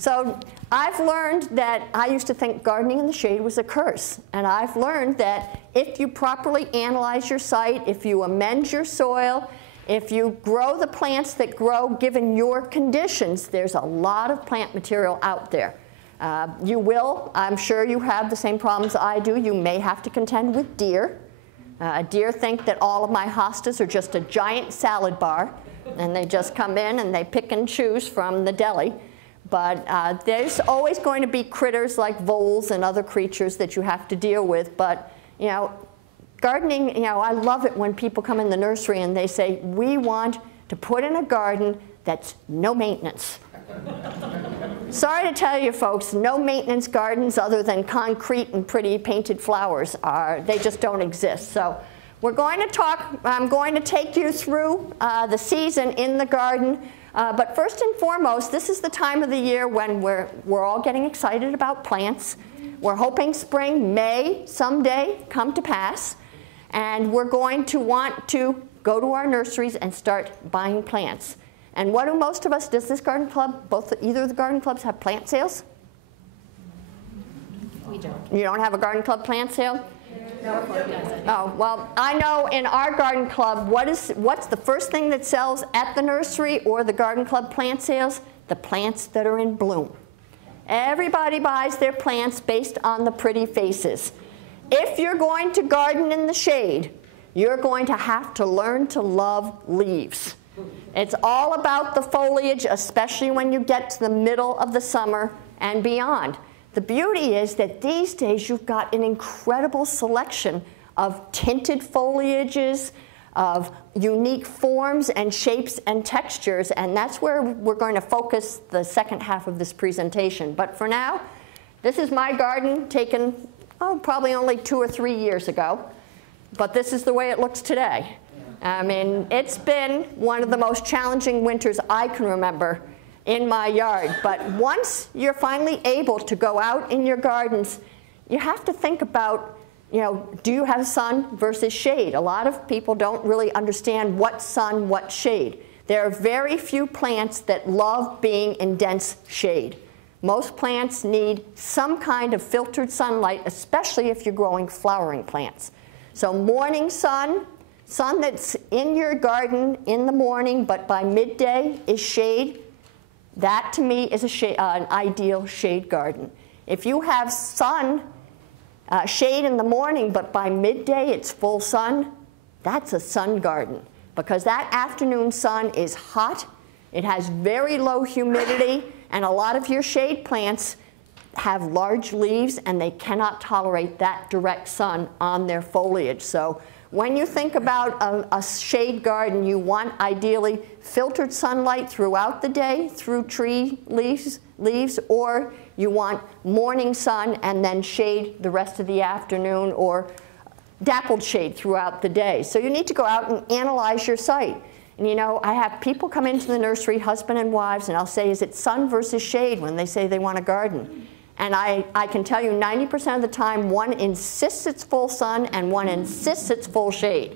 So I've learned that I used to think gardening in the shade was a curse. And I've learned that if you properly analyze your site, if you amend your soil, if you grow the plants that grow given your conditions, there's a lot of plant material out there. You will, I'm sure you have the same problems I do. You may have to contend with deer. Deer think that all of my hostas are just a giant salad bar, and they just come in and they pick and choose from the deli. But there's always going to be critters like voles and other creatures that you have to deal with. But you know, gardening, you know, I love it when people come in the nursery and they say, we want to put in a garden that's no maintenance. Sorry to tell you folks, no maintenance gardens other than concrete and pretty painted flowers they just don't exist. So we're going to talk, I'm going to take you through the season in the garden. But first and foremost, this is the time of the year when we're all getting excited about plants. We're hoping spring may someday come to pass. And we're going to want to go to our nurseries and start buying plants. And what do most of us, does this garden club, either of the garden clubs have plant sales? We don't. You don't have a garden club plant sale? Norfolk doesn't. Oh, well, I know in our garden club, what's the first thing that sells at the nursery or the garden club plant sales? The plants that are in bloom. Everybody buys their plants based on the pretty faces. If you're going to garden in the shade, you're going to have to learn to love leaves. It's all about the foliage, especially when you get to the middle of the summer and beyond. The beauty is that these days you've got an incredible selection of tinted foliages, of unique forms and shapes and textures, and that's where we're going to focus the second half of this presentation. But for now, this is my garden taken, probably only 2 or 3 years ago, but this is the way it looks today. I mean, it's been one of the most challenging winters I can remember in my yard. But once you're finally able to go out in your gardens, you have to think about, you know, do you have sun versus shade? A lot of people don't really understand what sun, what shade. There are very few plants that love being in dense shade. Most plants need some kind of filtered sunlight, especially if you're growing flowering plants. So morning sun that's in your garden in the morning, but by midday is shade. That, to me, is an ideal shade garden. If you have sun, shade in the morning, but by midday it's full sun, that's a sun garden. Because that afternoon sun is hot, it has very low humidity, and a lot of your shade plants have large leaves, and they cannot tolerate that direct sun on their foliage. So when you think about a shade garden, you want ideally filtered sunlight throughout the day through tree leaves, or you want morning sun and then shade the rest of the afternoon, or dappled shade throughout the day. So you need to go out and analyze your site. And you know, I have people come into the nursery, husband and wives, and I'll say, is it sun versus shade when they say they want a garden? And I can tell you 90% of the time, one insists it's full sun and one insists it's full shade.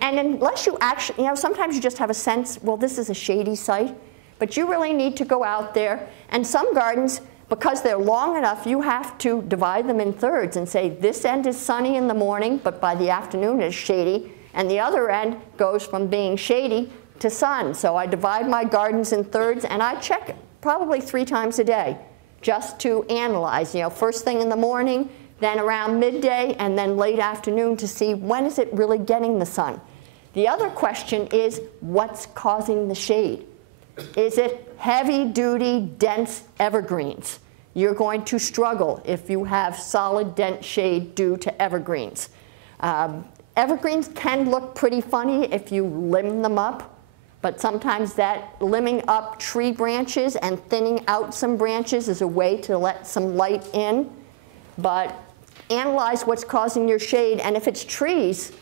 And unless you actually, you know, sometimes you just have a sense, well, this is a shady site. But you really need to go out there. And some gardens, because they're long enough, you have to divide them in thirds and say, this end is sunny in the morning, but by the afternoon it's shady. And the other end goes from being shady to sun. So I divide my gardens in thirds, and I check probably 3 times a day, just to analyze, you know, first thing in the morning, then around midday, and then late afternoon to see when is it really getting the sun. The other question is, what's causing the shade? Is it heavy-duty, dense evergreens? You're going to struggle if you have solid, dense shade due to evergreens. Evergreens can look pretty funny if you limb them up. But sometimes that limbing up tree branches and thinning out some branches is a way to let some light in. But analyze what's causing your shade, and if it's trees,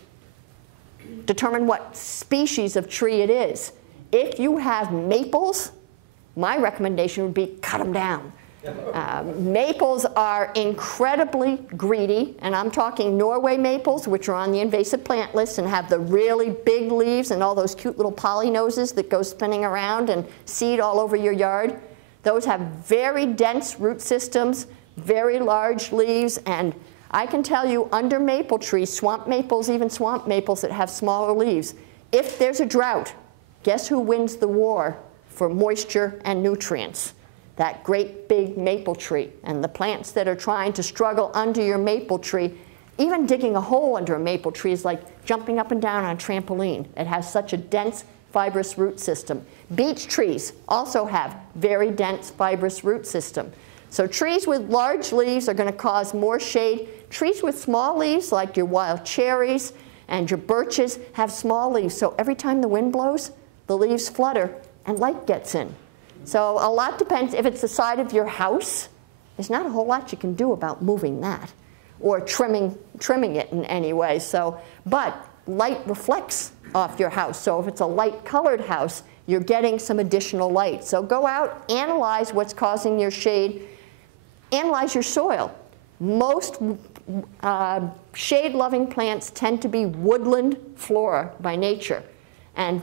determine what species of tree it is. If you have maples, my recommendation would be cut them down. Maples are incredibly greedy, and I'm talking Norway maples, which are on the invasive plant list and have the really big leaves and all those cute little polynoses that go spinning around and seed all over your yard. Those have very dense root systems, very large leaves, and I can tell you under maple trees, swamp maples, even swamp maples that have smaller leaves, if there's a drought, guess who wins the war for moisture and nutrients? That great big maple tree. And the plants that are trying to struggle under your maple tree, even digging a hole under a maple tree is like jumping up and down on a trampoline. It has such a dense, fibrous root system. Beech trees also have very dense, fibrous root system. So trees with large leaves are going to cause more shade. Trees with small leaves, like your wild cherries and your birches, have small leaves. So every time the wind blows, the leaves flutter and light gets in. So a lot depends. If it's the side of your house, there's not a whole lot you can do about moving that or trimming it in any way. So, but light reflects off your house. So if it's a light-colored house, you're getting some additional light. So go out, analyze what's causing your shade, analyze your soil. Most shade-loving plants tend to be woodland flora by nature. And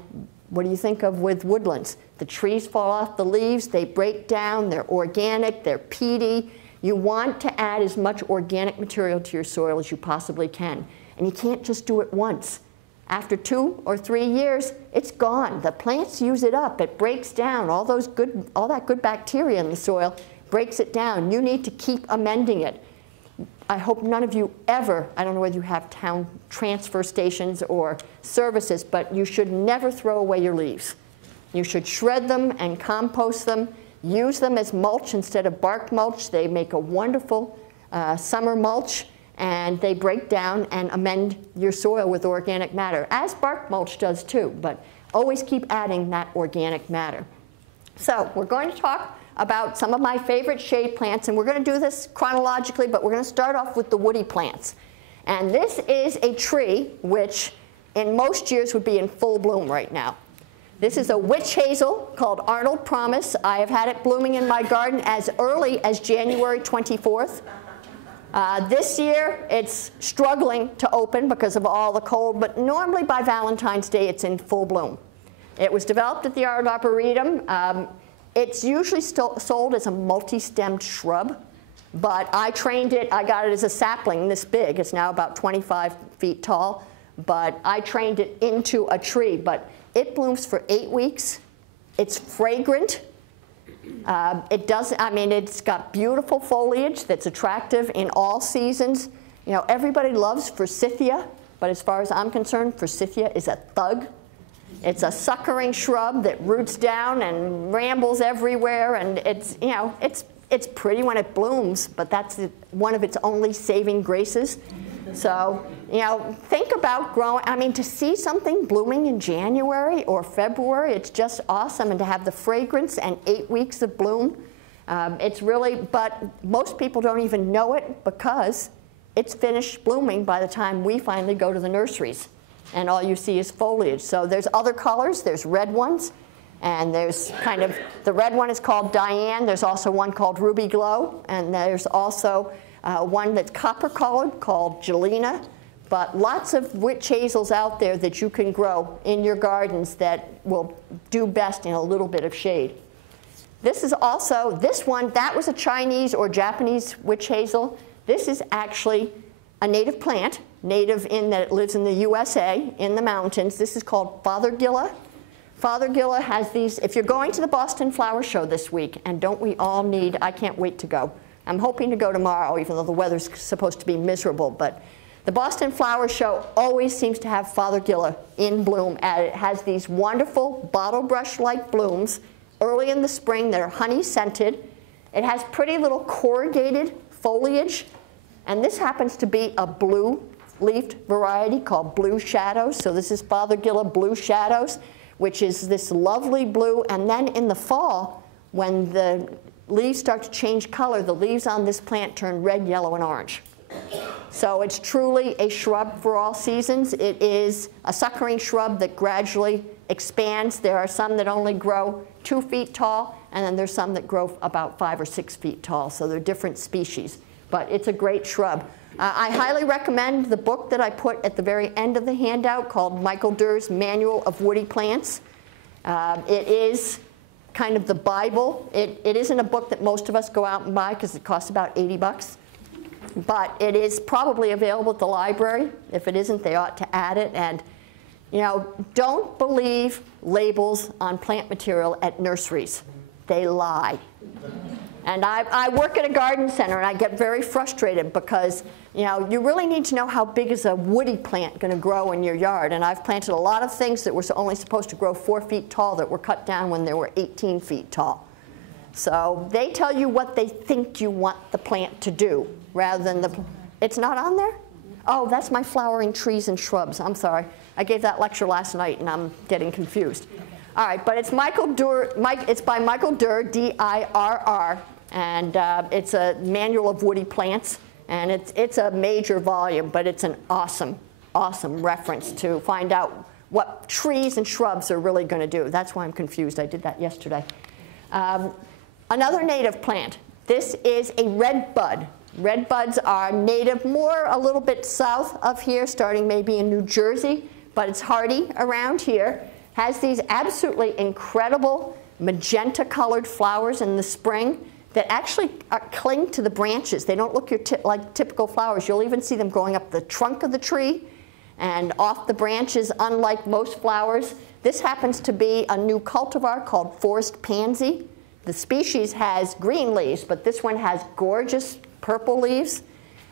what do you think of with woodlands? The trees fall off the leaves, they break down, they're organic, they're peaty. You want to add as much organic material to your soil as you possibly can. And you can't just do it once. After 2 or 3 years, it's gone. The plants use it up. It breaks down. All that good bacteria in the soil breaks it down. You need to keep amending it. I hope none of you ever, I don't know whether you have town transfer stations or services, but you should never throw away your leaves. You should shred them and compost them. Use them as mulch instead of bark mulch. They make a wonderful summer mulch, and they break down and amend your soil with organic matter, as bark mulch does too, but always keep adding that organic matter. So we're going to talk about some of my favorite shade plants, and we're going to do this chronologically, but we're going to start off with the woody plants. And this is a tree which in most years would be in full bloom right now. This is a witch hazel called Arnold Promise. I have had it blooming in my garden as early as January 24th. This year it's struggling to open because of all the cold, but normally by Valentine's Day it's in full bloom. It was developed at the Art Arboretum. It's usually sold as a multi-stemmed shrub, but I trained it. I got it as a sapling this big. It's now about 25 feet tall, but I trained it into a tree. But it blooms for 8 weeks. It's fragrant. It's got beautiful foliage that's attractive in all seasons. You know, everybody loves forsythia, but as far as I'm concerned, forsythia is a thug. It's a suckering shrub that roots down and rambles everywhere, and it's pretty when it blooms, but that's one of its only saving graces. So, think about growing. To see something blooming in January or February, it's just awesome, and to have the fragrance and 8 weeks of bloom, but most people don't even know it because it's finished blooming by the time we finally go to the nurseries. And all you see is foliage. So there's other colors. There's red ones, and there's the red one is called Diane. There's also one called Ruby Glow, and there's also one that's copper colored called Jelena. But lots of witch hazels out there that you can grow in your gardens that will do best in a little bit of shade. This is also, that was a Chinese or Japanese witch hazel. This is actually a native plant. Native in that it lives in the USA, in the mountains. This is called Fothergilla. Fothergilla has these, if you're going to the Boston Flower Show this week, and don't we all need, I can't wait to go. I'm hoping to go tomorrow, even though the weather's supposed to be miserable, but the Boston Flower Show always seems to have Fothergilla in bloom, and it has these wonderful bottle brush-like blooms early in the spring that are honey-scented. It has pretty little corrugated foliage, and this happens to be a blue-leafed variety called Blue Shadows. So this is Fothergilla Blue Shadows, which is this lovely blue. And then in the fall, when the leaves start to change color, the leaves on this plant turn red, yellow, and orange. So it's truly a shrub for all seasons. It is a suckering shrub that gradually expands. There are some that only grow 2 feet tall, and then there's some that grow about 5 or 6 feet tall. So they're different species. But it's a great shrub. I highly recommend the book that I put at the very end of the handout called Michael Durr's Manual of Woody Plants. It is kind of the Bible. It isn't a book that most of us go out and buy because it costs about 80 bucks. But it is probably available at the library. If it isn't, they ought to add it. And you know, don't believe labels on plant material at nurseries. They lie. And I work at a garden center, and I get very frustrated because, you know, you really need to know how big is a woody plant going to grow in your yard. And I've planted a lot of things that were only supposed to grow 4 feet tall that were cut down when they were 18 feet tall. So they tell you what they think you want the plant to do rather than the... It's not on there? Oh, that's my flowering trees and shrubs. I'm sorry. I gave that lecture last night, and I'm getting confused. All right, but it's it's by Michael Durr, D-I-R-R, and it's a manual of woody plants, and it's a major volume, but it's an awesome, awesome reference to find out what trees and shrubs are really going to do. That's why I'm confused. I did that yesterday. Another native plant. This is a red bud. Red buds are native a little bit south of here, starting maybe in New Jersey, but it's hardy around here. Has these absolutely incredible magenta-colored flowers in the spring that actually cling to the branches. They don't look like typical flowers. You'll even see them growing up the trunk of the tree and off the branches, unlike most flowers. This happens to be a new cultivar called forest pansy. The species has green leaves, but this one has gorgeous purple leaves.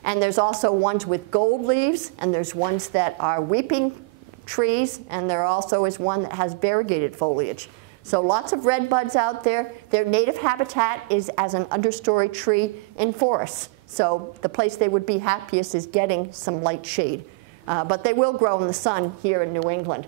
And there's also ones with gold leaves, and there's ones that are weeping trees, and there also is one that has variegated foliage. So lots of red buds out there. Their native habitat is as an understory tree in forests. So the place they would be happiest is getting some light shade. But they will grow in the sun here in New England.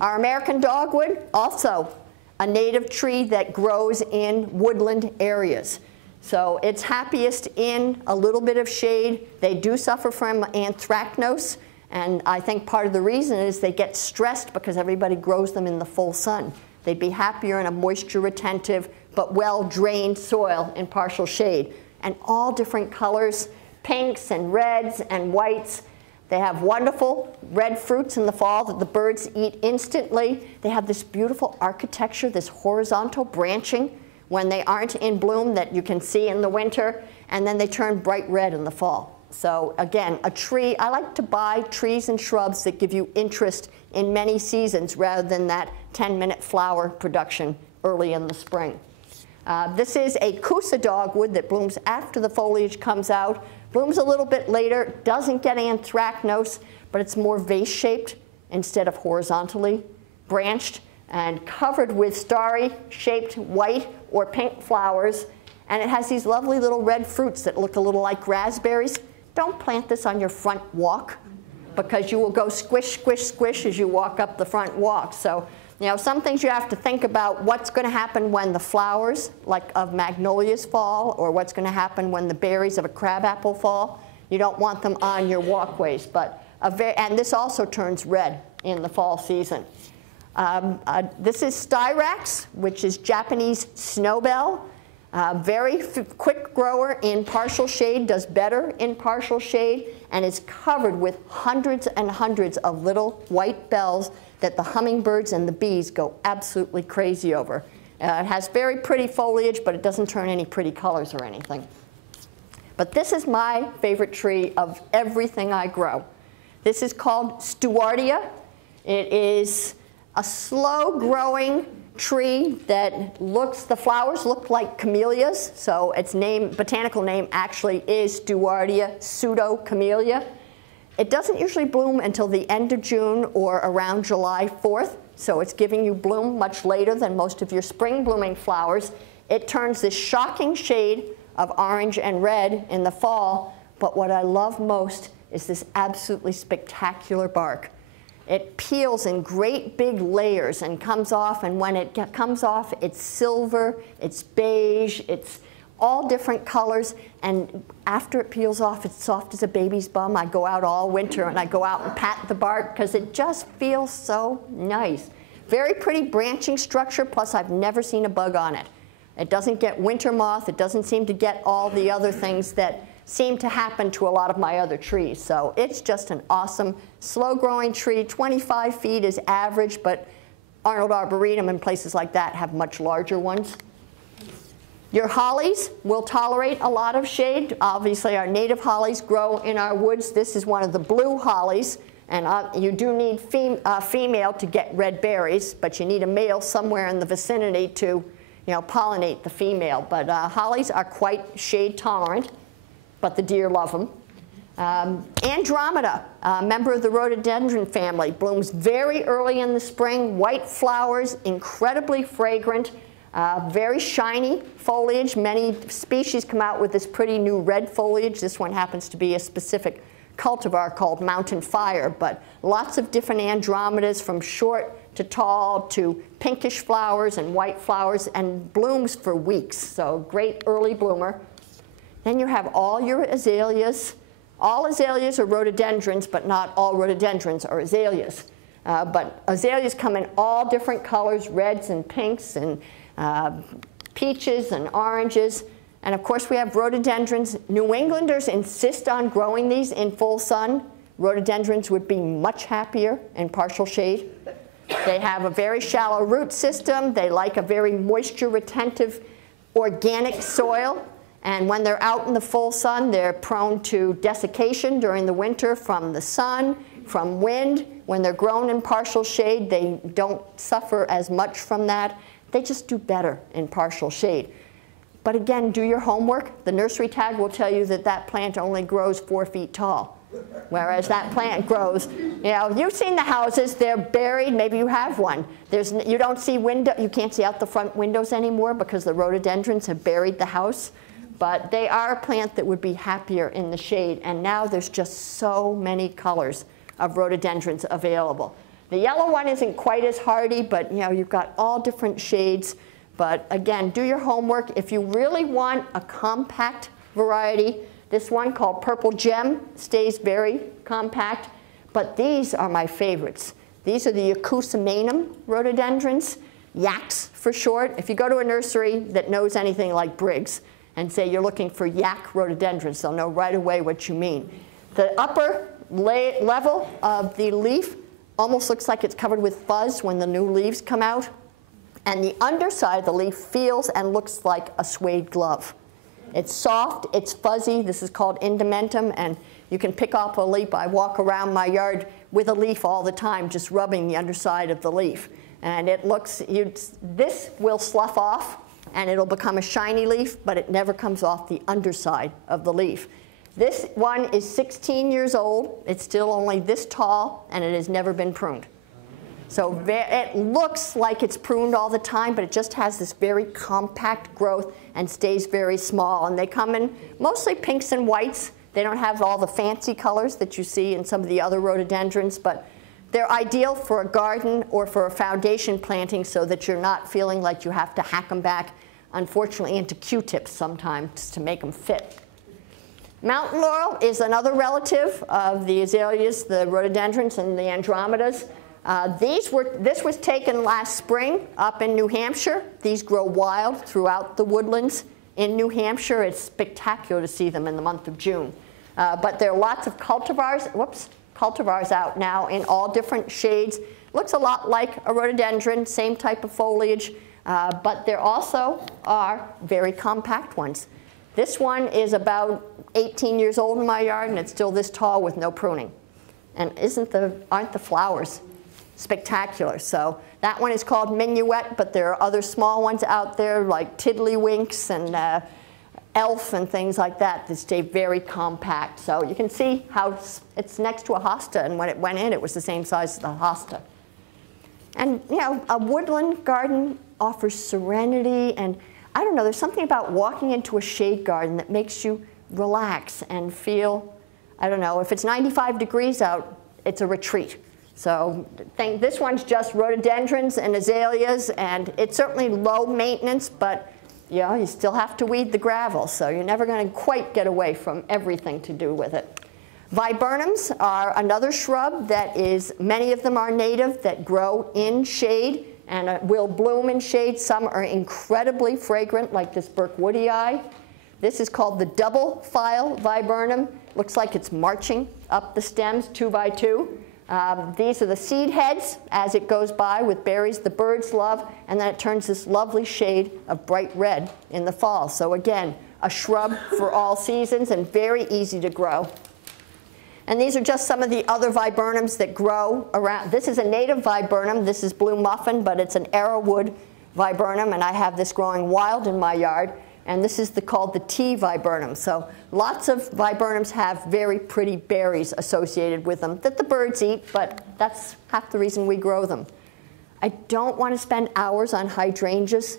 Our American dogwood, also a native tree that grows in woodland areas. So it's happiest in a little bit of shade. They do suffer from anthracnose. And I think part of the reason is they get stressed because everybody grows them in the full sun. They'd be happier in a moisture-retentive but well-drained soil in partial shade. And all different colors, pinks and reds and whites. They have wonderful red fruits in the fall that the birds eat instantly. They have this beautiful architecture, this horizontal branching when they aren't in bloom that you can see in the winter. And then they turn bright red in the fall. So again, a tree, I like to buy trees and shrubs that give you interest in many seasons rather than that 10-minute flower production early in the spring. This is a Coosa dogwood that blooms after the foliage comes out, blooms a little bit later, doesn't get anthracnose, but it's more vase-shaped instead of horizontally branched and covered with starry-shaped white or pink flowers. And it has these lovely little red fruits that look a little like raspberries. Don't plant this on your front walk because you will go squish, squish, squish as you walk up the front walk. So, you know, some things you have to think about what's going to happen when the flowers, like of magnolias, fall, or what's going to happen when the berries of a crabapple fall. You don't want them on your walkways. But and this also turns red in the fall season. This is styrax, which is Japanese snowbell. Very quick grower in partial shade, does better in partial shade, and is covered with hundreds and hundreds of little white bells that the hummingbirds and the bees go absolutely crazy over. It has very pretty foliage, but it doesn't turn any pretty colors or anything. But this is my favorite tree of everything I grow. This is called Stewartia. It is a slow-growing tree that the flowers look like camellias, so its botanical name actually is Stewartia pseudo-camellia. It doesn't usually bloom until the end of June or around July 4th, so it's giving you bloom much later than most of your spring blooming flowers. It turns this shocking shade of orange and red in the fall, but what I love most is this absolutely spectacular bark. It peels in great big layers and comes off, and when it comes off, it's silver, it's beige, it's all different colors, and after it peels off, it's soft as a baby's bum. I go out all winter and I go out and pat the bark because it just feels so nice. Very pretty branching structure, plus I've never seen a bug on it. It doesn't get winter moth, it doesn't seem to get all the other things that seem to happen to a lot of my other trees. So it's just an awesome, slow-growing tree. 25 feet is average, but Arnold Arboretum and places like that have much larger ones. Your hollies will tolerate a lot of shade. Obviously, our native hollies grow in our woods. This is one of the blue hollies, and you do need female to get red berries, but you need a male somewhere in the vicinity to pollinate the female. But hollies are quite shade tolerant, but the deer love them. Andromeda, a member of the rhododendron family, blooms very early in the spring, white flowers, incredibly fragrant, very shiny foliage. Many species come out with this pretty new red foliage. This one happens to be a specific cultivar called Mountain Fire, but lots of different Andromedas from short to tall to pinkish flowers and white flowers, and blooms for weeks, so great early bloomer. Then you have all your azaleas. All azaleas are rhododendrons, but not all rhododendrons are azaleas. But azaleas come in all different colors, reds and pinks and peaches and oranges. And of course we have rhododendrons. New Englanders insist on growing these in full sun. Rhododendrons would be much happier in partial shade. They have a very shallow root system. They like a very moisture retentive organic soil. And when they're out in the full sun, they're prone to desiccation during the winter from the sun, from wind. When they're grown in partial shade, they don't suffer as much from that. They just do better in partial shade. But again, do your homework. The nursery tag will tell you that that plant only grows 4 feet tall, whereas that plant grows, you've seen the houses, they're buried, maybe you have one. You don't see you can't see out the front windows anymore because the rhododendrons have buried the house. But they are a plant that would be happier in the shade, and now there's just so many colors of rhododendrons available. The yellow one isn't quite as hardy, but you've got all different shades. But again, do your homework. If you really want a compact variety, this one called Purple Gem stays very compact. But these are my favorites. These are the Yacusamanum rhododendrons, yaks for short. If you go to a nursery that knows anything like Briggs and say you're looking for yak rhododendrons, they'll know right away what you mean. The upper level of the leaf almost looks like it's covered with fuzz when the new leaves come out. And the underside of the leaf feels and looks like a suede glove. It's soft, it's fuzzy. This is called indimentum, and you can pick off a leaf. I walk around my yard with a leaf all the time, just rubbing the underside of the leaf. And it looks, this will slough off, and it'll become a shiny leaf, but it never comes off the underside of the leaf. This one is 16 years old. It's still only this tall, and it has never been pruned. So it looks like it's pruned all the time, but it just has this very compact growth and stays very small. And they come in mostly pinks and whites. They don't have all the fancy colors that you see in some of the other rhododendrons, but they're ideal for a garden or for a foundation planting so that you're not feeling like you have to hack them back, unfortunately, into Q-tips sometimes to make them fit. Mountain laurel is another relative of the azaleas, the rhododendrons, and the andromedas. This was taken last spring up in New Hampshire. These grow wild throughout the woodlands in New Hampshire. It's spectacular to see them in the month of June. But there are lots of cultivars out now in all different shades. Looks a lot like a rhododendron, same type of foliage, but there also are very compact ones. This one is about 18 years old in my yard, and it's still this tall with no pruning. And aren't the flowers spectacular? So that one is called Minuet, but there are other small ones out there like Tiddlywinks and Elf and things like that stay very compact. So you can see how it's next to a hosta, and when it went in, it was the same size as the hosta. And a woodland garden offers serenity, and I don't know, there's something about walking into a shade garden that makes you relax and feel, I don't know, if it's 95 degrees out, it's a retreat. So this one's just rhododendrons and azaleas, and it's certainly low maintenance, but you still have to weed the gravel, so you're never going to quite get away from everything to do with it. Viburnums are another shrub that many of them are native, that grow in shade and will bloom in shade. Some are incredibly fragrant, like this Burkwoodii. This is called the double file viburnum. Looks like it's marching up the stems 2 by 2. These are the seed heads as it goes by with berries the birds love, and then it turns this lovely shade of bright red in the fall. So again, a shrub for all seasons and very easy to grow. And these are just some of the other viburnums that grow around. This is a native viburnum. This is blue muffin, but it's an arrowwood viburnum, and I have this growing wild in my yard. And this is called the tea viburnum. So lots of viburnums have very pretty berries associated with them that the birds eat, but that's half the reason we grow them. I don't want to spend hours on hydrangeas.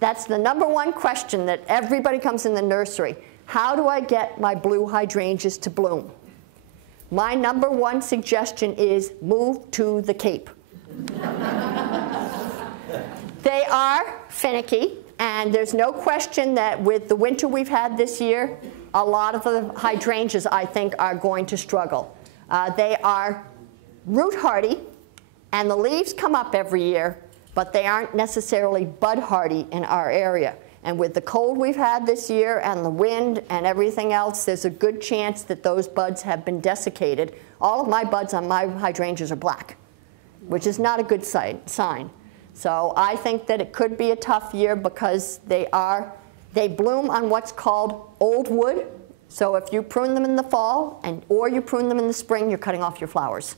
That's the #1 question that everybody comes in the nursery. How do I get my blue hydrangeas to bloom? My #1 suggestion is move to the Cape. They are finicky. And there's no question that with the winter we've had this year, a lot of the hydrangeas, I think, are going to struggle. They are root hardy, and the leaves come up every year, but they aren't necessarily bud hardy in our area. And with the cold we've had this year and the wind and everything else, there's a good chance that those buds have been desiccated. All of my buds on my hydrangeas are black, which is not a good sign. So I think that it could be a tough year because they bloom on what's called old wood. So if you prune them in the fall or you prune them in the spring, you're cutting off your flowers.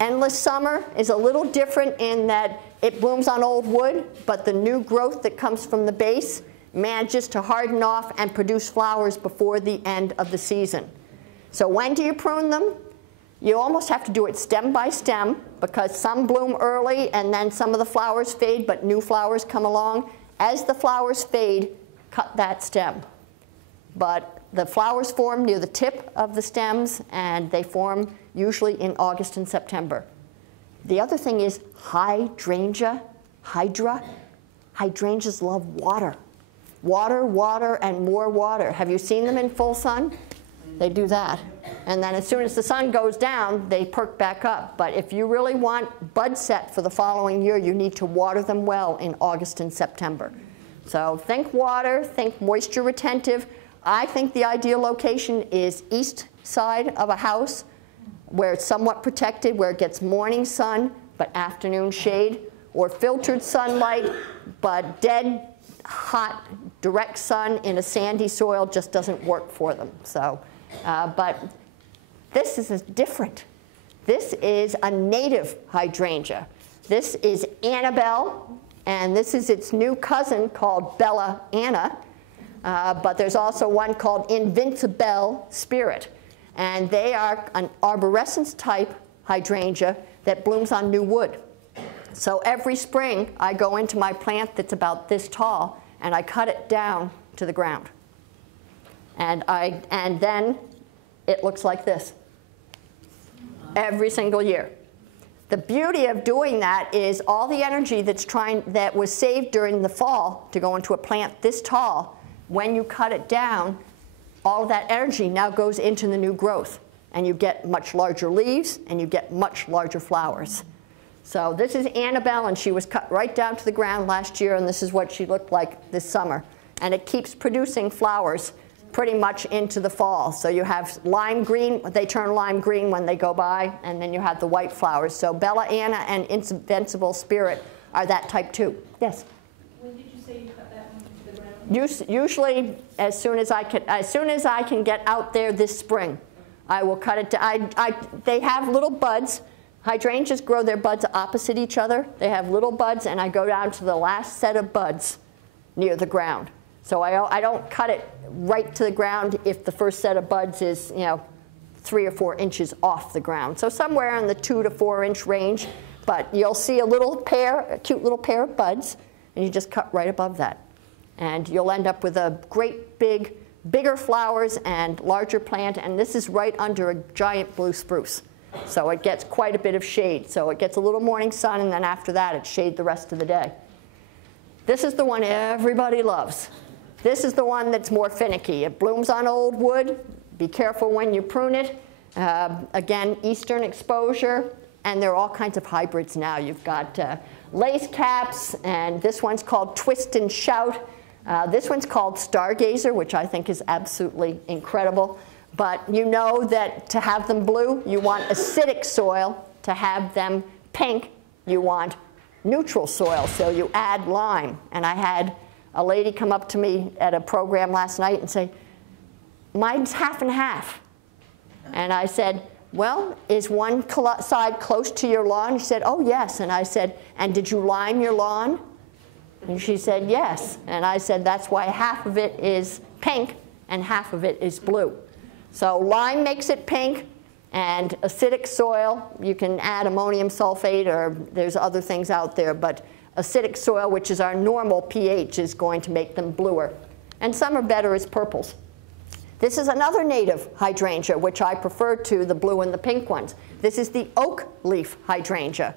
Endless summer is a little different in that it blooms on old wood, but the new growth that comes from the base manages to harden off and produce flowers before the end of the season. So when do you prune them? You almost have to do it stem by stem because some bloom early and then some of the flowers fade, but new flowers come along. As the flowers fade, cut that stem. But the flowers form near the tip of the stems, and they form usually in August and September. The other thing is hydrangeas love water. Water, water, and more water. Have you seen them in full sun? They do that. And then as soon as the sun goes down, they perk back up. But if you really want bud set for the following year, you need to water them well in August and September. So think water, think moisture retentive. I think the ideal location is east side of a house where it's somewhat protected, where it gets morning sun but afternoon shade, or filtered sunlight, but dead, hot, direct sun in a sandy soil just doesn't work for them. So. But this is different. This is a native hydrangea. This is Annabelle, and this is its new cousin called Bella Anna. But there's also one called Invincible Spirit. And they are an arborescence type hydrangea that blooms on new wood. So every spring, I go into my plant that's about this tall, and I cut it down to the ground. And then it looks like this every single year. The beauty of doing that is all the energy that was saved during the fall to go into a plant this tall, when you cut it down, all of that energy now goes into the new growth. And you get much larger leaves, and you get much larger flowers. So this is Annabelle, and she was cut right down to the ground last year, and this is what she looked like this summer. And it keeps producing flowers pretty much into the fall. So you have lime green. They turn lime green when they go by, and then you have the white flowers. So Bella Anna and Invincible Spirit are that type too. Yes? When did you say you cut that one to the ground? Usually as soon as I can get out there this spring, I will cut it. They have little buds. Hydrangeas grow their buds opposite each other. They have little buds, and I go down to the last set of buds near the ground. So I don't cut it right to the ground if the first set of buds is 3 or 4 inches off the ground. So somewhere in the 2 to 4 inch range. But you'll see a cute little pair of buds, and you just cut right above that. And you'll end up with a great bigger flowers and larger plant. And this is right under a giant blue spruce. So it gets quite a bit of shade. So it gets a little morning sun, and then after that, it's shade the rest of the day. This is the one everybody loves. This is the one that's more finicky. It blooms on old wood. Be careful when you prune it. Again, eastern exposure, and there are all kinds of hybrids now. You've got lace caps, and this one's called Twist and Shout. This one's called Stargazer, which I think is absolutely incredible. But you know that to have them blue, you want acidic soil. To have them pink, you want neutral soil, so you add lime. And I had a lady come up to me at a program last night and say, mine's half and half. And I said, well, is one side close to your lawn? She said, oh, yes. And I said, and did you lime your lawn? And she said, yes. And I said, that's why half of it is pink and half of it is blue. So lime makes it pink, and acidic soil, you can add ammonium sulfate, or there's other things out there, but acidic soil, which is our normal pH, is going to make them bluer. And some are better as purples. This is another native hydrangea, which I prefer to the blue and the pink ones. This is the oak leaf hydrangea.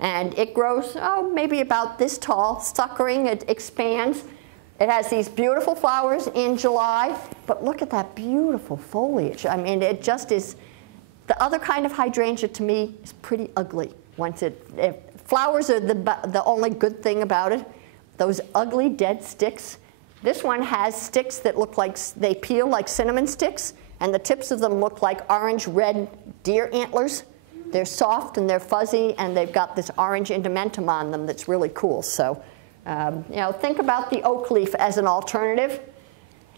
And it grows, maybe about this tall, suckering, it expands. It has these beautiful flowers in July, but look at that beautiful foliage. I mean, it just is, the other kind of hydrangea to me is pretty ugly. Flowers are the only good thing about it. Those ugly dead sticks. This one has sticks that look like, they peel like cinnamon sticks, and the tips of them look like orange-red deer antlers. They're soft and they're fuzzy, and they've got this orange indimentum on them that's really cool. So, think about the oak leaf as an alternative.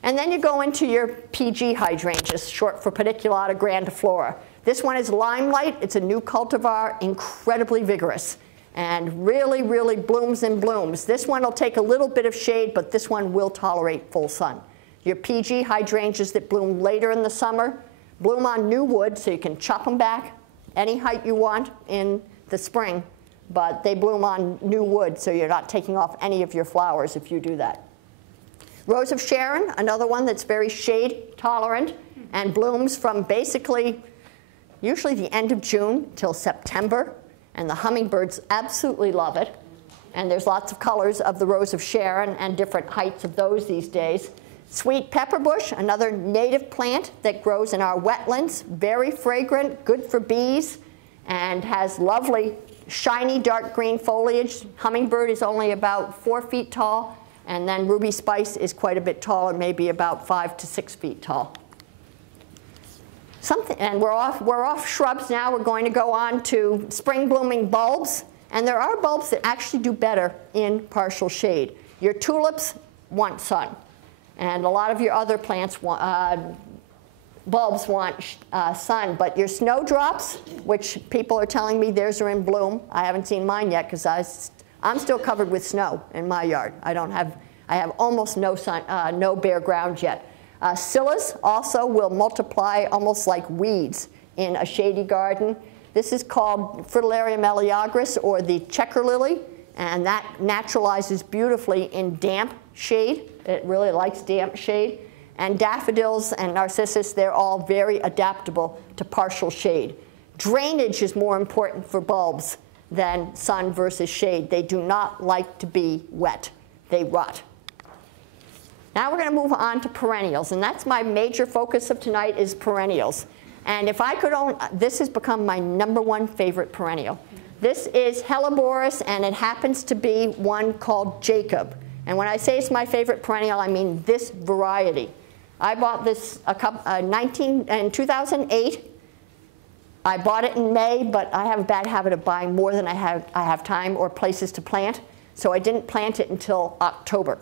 And then you go into your PG hydrangeas, short for Pediculata grandiflora. This one is limelight. It's a new cultivar, incredibly vigorous, and really, really blooms and blooms. This one will take a little bit of shade, but this one will tolerate full sun. Your PG hydrangeas that bloom later in the summer bloom on new wood, so you can chop them back any height you want in the spring, but they bloom on new wood, so you're not taking off any of your flowers if you do that. Rose of Sharon, another one that's very shade tolerant and blooms from basically usually the end of June till September. And the hummingbirds absolutely love it. And there's lots of colors of the Rose of Sharon and different heights of those these days. Sweet pepper bush, another native plant that grows in our wetlands, very fragrant, good for bees, and has lovely shiny dark green foliage. Hummingbird is only about 4 feet tall, and then ruby spice is quite a bit taller, maybe about 5 to 6 feet tall. And we're off shrubs now. We're going to go on to spring blooming bulbs. And there are bulbs that actually do better in partial shade. Your tulips want sun. And a lot of your other plants, bulbs want sun. But your snowdrops, which people are telling me theirs are in bloom. I haven't seen mine yet because I'm still covered with snow in my yard. I have almost no sun, no bare ground yet. Scillas also will multiply almost like weeds in a shady garden. This is called Fritillaria meleagris, or the checker lily, and that naturalizes beautifully in damp shade. It really likes damp shade. And daffodils and narcissus, they're all very adaptable to partial shade. Drainage is more important for bulbs than sun versus shade. They do not like to be wet. They rot. Now we're going to move on to perennials, and that's my major focus of tonight is perennials. And if I could only, this has become my #1 favorite perennial. This is Helleborus, and it happens to be one called Jacob. And when I say it's my favorite perennial, I mean this variety. I bought this in 2008. I bought it in May, but I have a bad habit of buying more than I have time or places to plant, so I didn't plant it until October.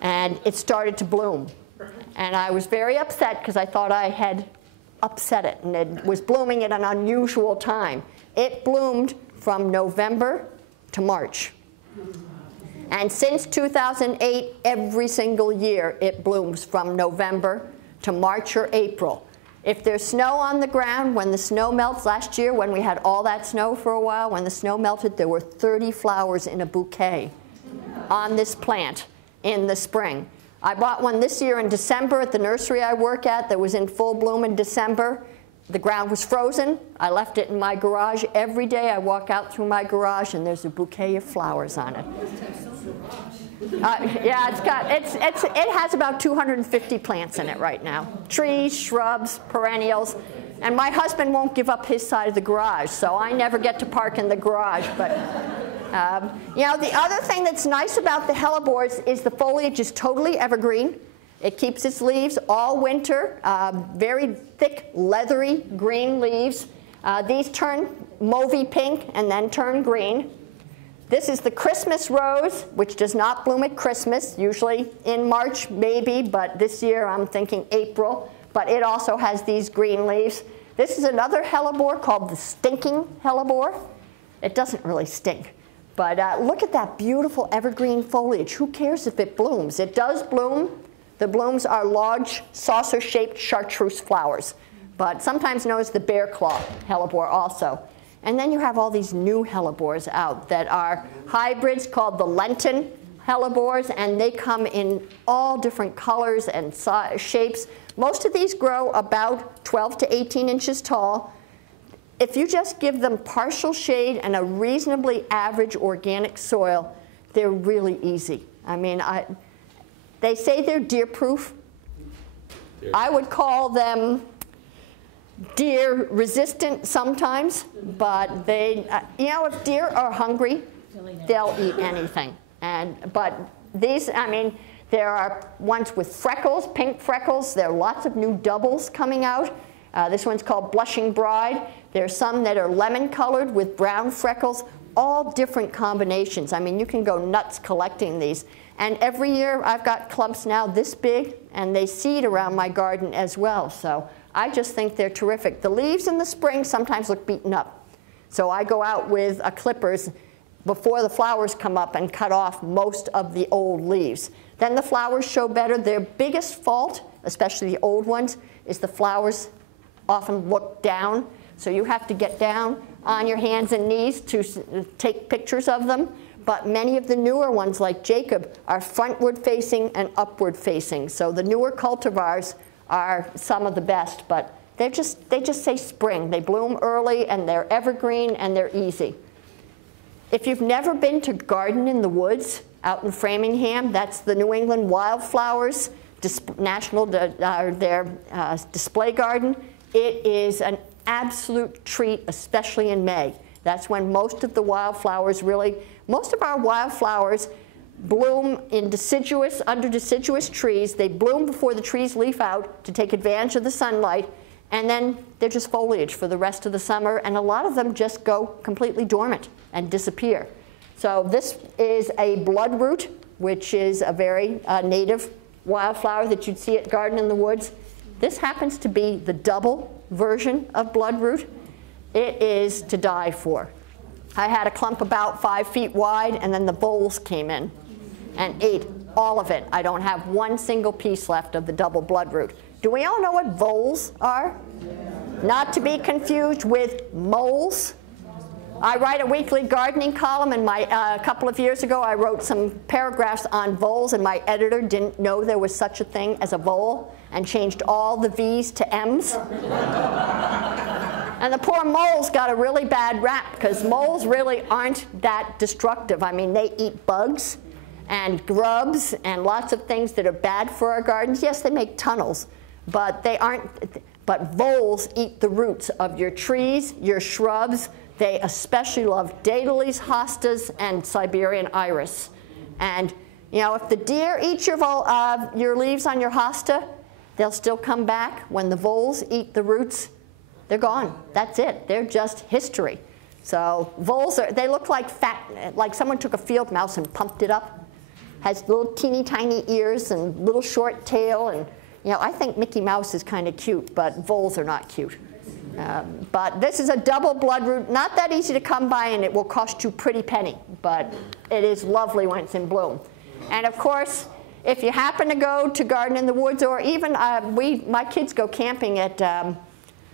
And it started to bloom. And I was very upset because I thought I had upset it, and it was blooming at an unusual time. It bloomed from November to March. And since 2008, every single year it blooms from November to March or April. If there's snow on the ground, when the snow melts last year, when we had all that snow for a while, when the snow melted, there were 30 flowers in a bouquet on this plant in the spring. I bought one this year in December at the nursery I work at that was in full bloom in December. The ground was frozen. I left it in my garage. Every day I walk out through my garage and there's a bouquet of flowers on it. Yeah, it has about 250 plants in it right now. Trees, shrubs, perennials. And my husband won't give up his side of the garage, so I never get to park in the garage. But the other thing that's nice about the hellebores is the foliage is totally evergreen. It keeps its leaves all winter, very thick, leathery green leaves. These turn mauvey pink and then turn green. This is the Christmas rose, which does not bloom at Christmas, usually in March maybe, but this year I'm thinking April. But it also has these green leaves. This is another hellebore called the stinking hellebore. It doesn't really stink. But look at that beautiful evergreen foliage. Who cares if it blooms? It does bloom. The blooms are large, saucer-shaped chartreuse flowers, but sometimes known as the bear claw hellebore also. And then you have all these new hellebores out that are hybrids called the Lenten hellebores, and they come in all different colors and shapes. Most of these grow about 12 to 18 inches tall. If you just give them partial shade and a reasonably average organic soil, they're really easy. I mean, they say they're deer-proof. I would call them deer-resistant sometimes, but they, you know, if deer are hungry, they'll eat anything. But these, I mean, there are ones with freckles, pink freckles. There are lots of new doubles coming out. This one's called Blushing Bride. There are some that are lemon-colored with brown freckles, all different combinations. I mean, you can go nuts collecting these. And every year I've got clumps now this big, and they seed around my garden as well. So I just think they're terrific. The leaves in the spring sometimes look beaten up. So I go out with clippers before the flowers come up and cut off most of the old leaves. Then the flowers show better. Their biggest fault, especially the old ones, is the flowers often look down. So you have to get down on your hands and knees to take pictures of them. But many of the newer ones, like Jacob, are frontward facing and upward facing. So the newer cultivars are some of the best, but they just say spring. They bloom early, and they're evergreen, and they're easy. If you've never been to Garden in the Woods out in Framingham, that's the New England Wildflowers National their display garden. It is an absolute treat, especially in May. That's when most of the wildflowers really, most of our wildflowers bloom in deciduous, under deciduous trees. They bloom before the trees leaf out to take advantage of the sunlight, and then they're just foliage for the rest of the summer, and a lot of them just go completely dormant and disappear. So this is a bloodroot, which is a very native wildflower that you'd see at Garden in the Woods. This happens to be the double version of bloodroot. It is to die for. I had a clump about 5 feet wide, and then the voles came in and ate all of it. I don't have one single piece left of the double bloodroot. Do we all know what voles are? Not to be confused with moles. I write a weekly gardening column, and a couple of years ago I wrote some paragraphs on voles, and my editor didn't know there was such a thing as a vole and changed all the V's to M's. And the poor moles got a really bad rap, because moles really aren't that destructive. I mean, they eat bugs and grubs and lots of things that are bad for our gardens. Yes, they make tunnels, but they aren't. But voles eat the roots of your trees, your shrubs. They especially love daylilies, hostas, and Siberian iris. And you know, if the deer eat your leaves on your hosta, they'll still come back. When the voles eat the roots, they're gone. That's it. They're just history. So voles they look like like someone took a field mouse and pumped it up. Has little teeny tiny ears and little short tail, and you know, I think Mickey Mouse is kind of cute, but voles are not cute. But this is a double bloodroot, not that easy to come by, and it will cost you a pretty penny, but it is lovely when it's in bloom. And of course, if you happen to go to Garden in the Woods, or even my kids go camping at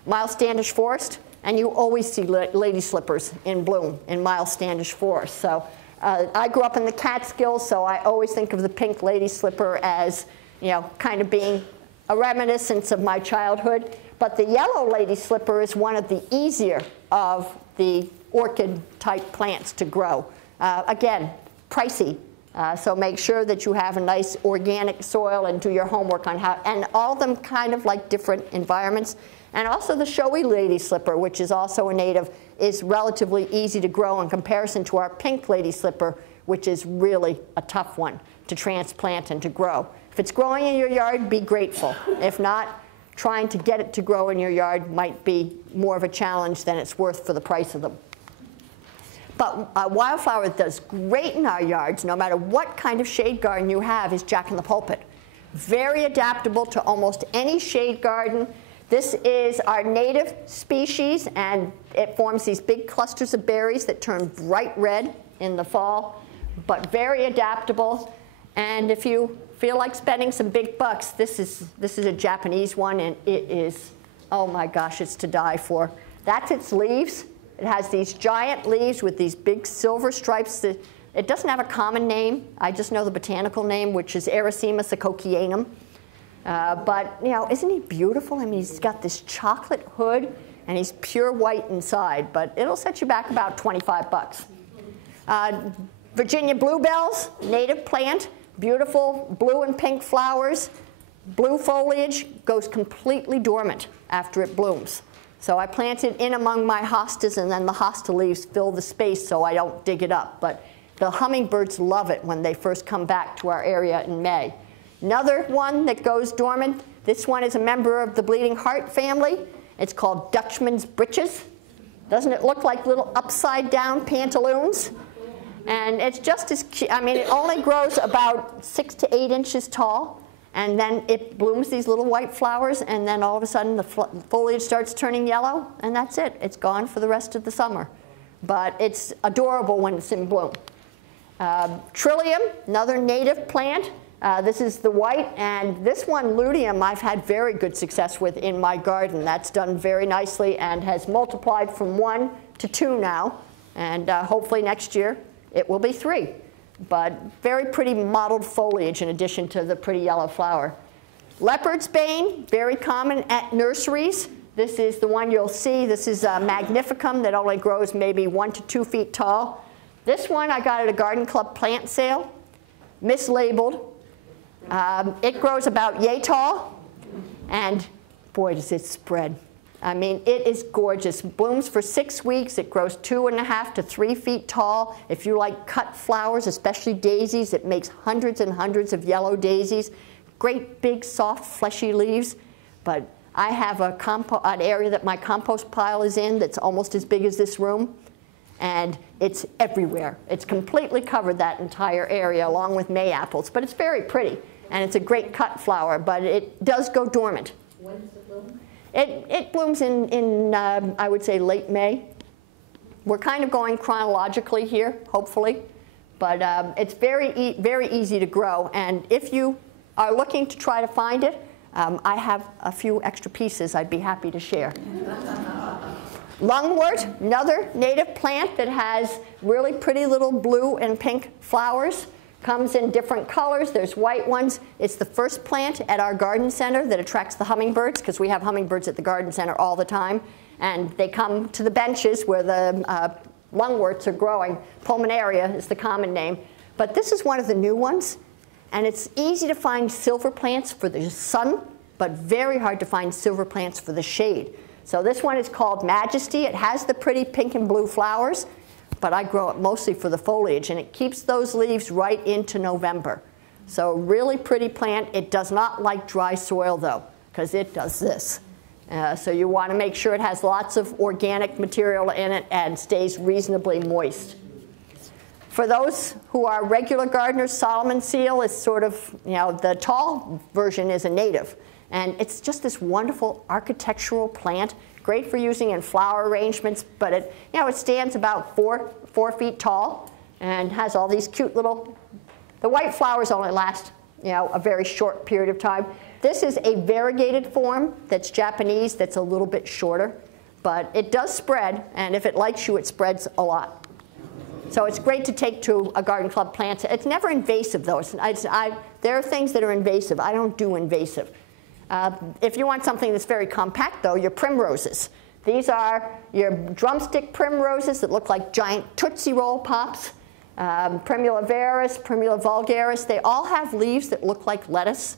Miles Standish Forest, and you always see lady slippers in bloom in Miles Standish Forest. So I grew up in the Catskills, so I always think of the pink lady slipper as, you know, kind of being a reminiscence of my childhood. But the yellow lady slipper is one of the easier of the orchid-type plants to grow. Again, pricey. So make sure that you have a nice organic soil and do your homework on how, and all of them kind of like different environments. And also the showy lady slipper, which is also a native, is relatively easy to grow in comparison to our pink lady slipper, which is really a tough one to transplant and to grow. In If it's growing in your yard, be grateful. If not, trying to get it to grow in your yard might be more of a challenge than it's worth for the price of them. But a wildflower that does great in our yards, no matter what kind of shade garden you have, is jack-in-the-pulpit. Very adaptable to almost any shade garden. This is our native species, and it forms these big clusters of berries that turn bright red in the fall, but very adaptable. And if you feel like spending some big bucks, this is a Japanese one, and it is, oh my gosh, it's to die for. That's its leaves. It has these giant leaves with these big silver stripes. It doesn't have a common name. I just know the botanical name, which is Erythema sakokianum. But you know, isn't he beautiful? I mean, he's got this chocolate hood, and he's pure white inside. But it'll set you back about 25 bucks. Virginia bluebells, native plant, beautiful blue and pink flowers. Blue foliage goes completely dormant after it blooms. So I plant it in among my hostas, and then the hosta leaves fill the space so I don't dig it up. But the hummingbirds love it when they first come back to our area in May. Another one that goes dormant, this one is a member of the bleeding heart family. It's called Dutchman's breeches. Doesn't it look like little upside down pantaloons? And it's just as cute. I mean, it only grows about 6 to 8 inches tall. And then it blooms these little white flowers, and then all of a sudden the foliage starts turning yellow, and that's it. It's gone for the rest of the summer. But it's adorable when it's in bloom. Trillium, another native plant. This is the white, and this one, luteum, I've had very good success with in my garden. That's done very nicely and has multiplied from 1 to 2 now. And hopefully next year it will be 3. But very pretty mottled foliage in addition to the pretty yellow flower. Leopard's bane, very common at nurseries. This is the one you'll see. This is a magnificum that only grows maybe 1 to 2 feet tall. This one I got at a garden club plant sale, mislabeled. It grows about yay tall, and boy, does it spread. I mean, it is gorgeous. Blooms for 6 weeks. It grows 2.5 to 3 feet tall. If you like cut flowers, especially daisies, it makes hundreds and hundreds of yellow daisies. Great big, soft, fleshy leaves. But I have an area that my compost pile is in that's almost as big as this room. And it's everywhere. It's completely covered that entire area along with May apples. But it's very pretty. And it's a great cut flower. But it does go dormant. When does it bloom? It blooms in I would say, late May. We're kind of going chronologically here, hopefully. But it's very easy to grow. And if you are looking to try to find it, I have a few extra pieces I'd be happy to share. Lungwort, another native plant that has really pretty little blue and pink flowers. Comes in different colors. There's white ones. It's the first plant at our garden center that attracts the hummingbirds, because we have hummingbirds at the garden center all the time. And they come to the benches where the lungworts are growing. Pulmonaria is the common name. But this is one of the new ones. And it's easy to find silver plants for the sun, but very hard to find silver plants for the shade. So this one is called Majesty. It has the pretty pink and blue flowers. But I grow it mostly for the foliage, and it keeps those leaves right into November. So really pretty plant. It does not like dry soil, though, because it does this. So you want to make sure it has lots of organic material in it and stays reasonably moist. For those who are regular gardeners, Solomon seal is sort of, the tall version is a native. And it's just this wonderful architectural plant. Great for using in flower arrangements, but it stands about 4 feet tall and has all these cute little, the white flowers only last, a very short period of time. This is a variegated form that's Japanese, that's a little bit shorter, but it does spread, and if it likes you, it spreads a lot. So it's great to take to a garden club plant. It's never invasive, though. There are things that are invasive. I don't do invasive. If you want something that's very compact, though, your primroses. These are your drumstick primroses that look like giant Tootsie Roll Pops. Primula veris, Primula vulgaris, they all have leaves that look like lettuce.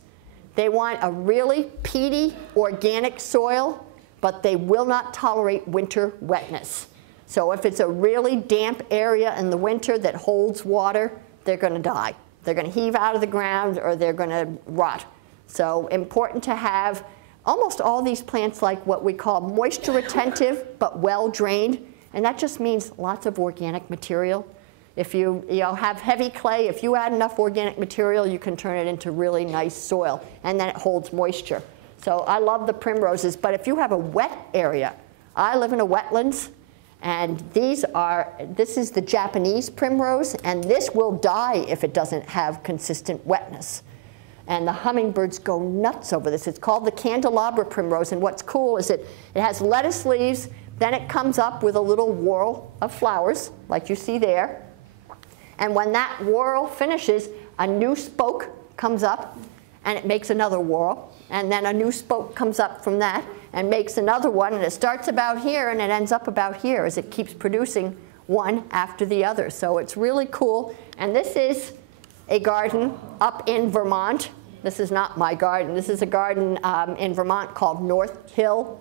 They want a really peaty, organic soil, but they will not tolerate winter wetness. So if it's a really damp area in the winter that holds water, they're going to die. They're going to heave out of the ground or they're going to rot. So important to have almost all these plants like what we call moisture retentive but well drained. And that just means lots of organic material. If you have heavy clay, if you add enough organic material, you can turn it into really nice soil, and then it holds moisture. So I love the primroses, but if you have a wet area, I live in a wetlands, and this is the Japanese primrose, and this will die if it doesn't have consistent wetness. And the hummingbirds go nuts over this. It's called the candelabra primrose, and what's cool is it has lettuce leaves, then it comes up with a little whorl of flowers, like you see there. And when that whorl finishes, a new spoke comes up, and it makes another whorl. And then a new spoke comes up from that and makes another one. And it starts about here, and it ends up about here as it keeps producing one after the other. So it's really cool. And this is a garden up in Vermont. This is not my garden. This is a garden in Vermont called North Hill.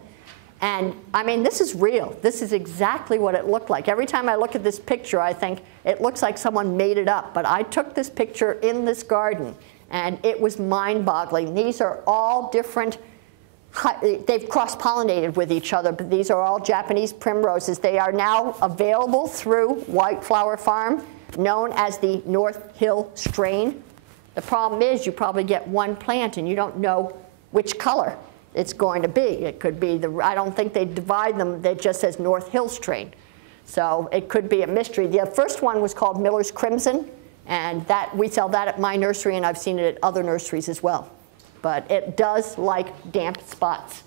And I mean, this is real. This is exactly what it looked like. Every time I look at this picture, I think it looks like someone made it up. But I took this picture in this garden, and it was mind-boggling. These are all different. They've cross-pollinated with each other, but these are all Japanese primroses. They are now available through White Flower Farm, known as the North Hill strain. The problem is you probably get one plant, and you don't know which color it's going to be. It could be I don't think they divide them. It just says North Hill strain. So it could be a mystery. The first one was called Miller's Crimson, and we sell that at my nursery, and I've seen it at other nurseries as well. But it does like damp spots.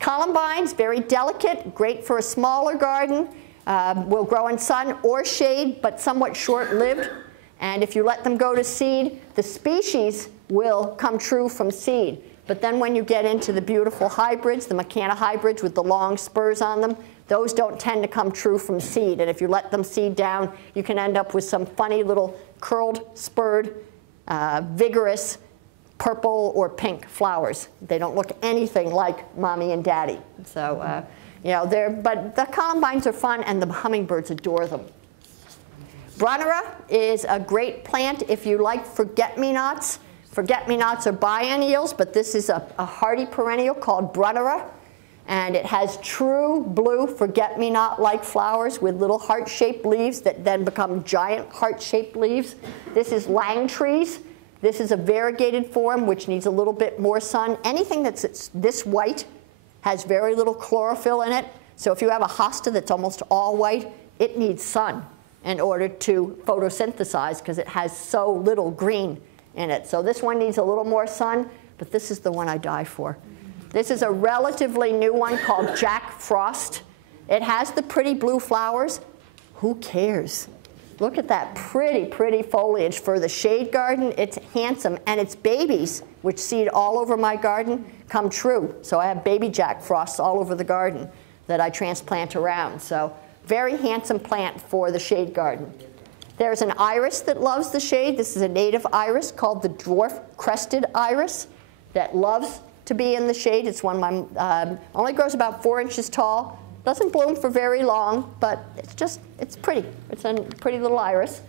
Columbines, very delicate, great for a smaller garden. Will grow in sun or shade, but somewhat short-lived. And if you let them go to seed, the species will come true from seed. But then when you get into the beautiful hybrids, the Macana hybrids with the long spurs on them, those don't tend to come true from seed. And if you let them seed down, you can end up with some funny little curled, spurred, vigorous purple or pink flowers. They don't look anything like mommy and daddy. So, but the columbines are fun, and the hummingbirds adore them. Brunnera is a great plant if you like forget-me-nots. Forget-me-nots are biennials, but this is a hardy perennial called Brunnera. And it has true blue forget-me-not-like flowers with little heart-shaped leaves that then become giant heart-shaped leaves. This is Langtrees. This is a variegated form, which needs a little bit more sun. Anything that's this white has very little chlorophyll in it. So if you have a hosta that's almost all white, it needs sun in order to photosynthesize because it has so little green in it. So this one needs a little more sun, but this is the one I die for. This is a relatively new one called Jack Frost. It has the pretty blue flowers. Who cares? Look at that pretty, pretty foliage. For the shade garden, it's handsome. And its babies, which seed all over my garden, come true. So I have baby Jack Frosts all over the garden that I transplant around. So very handsome plant for the shade garden. There's an iris that loves the shade. This is a native iris called the dwarf crested iris that loves to be in the shade. It's one only grows about 4 inches tall. Doesn't bloom for very long, but it's pretty. It's a pretty little iris.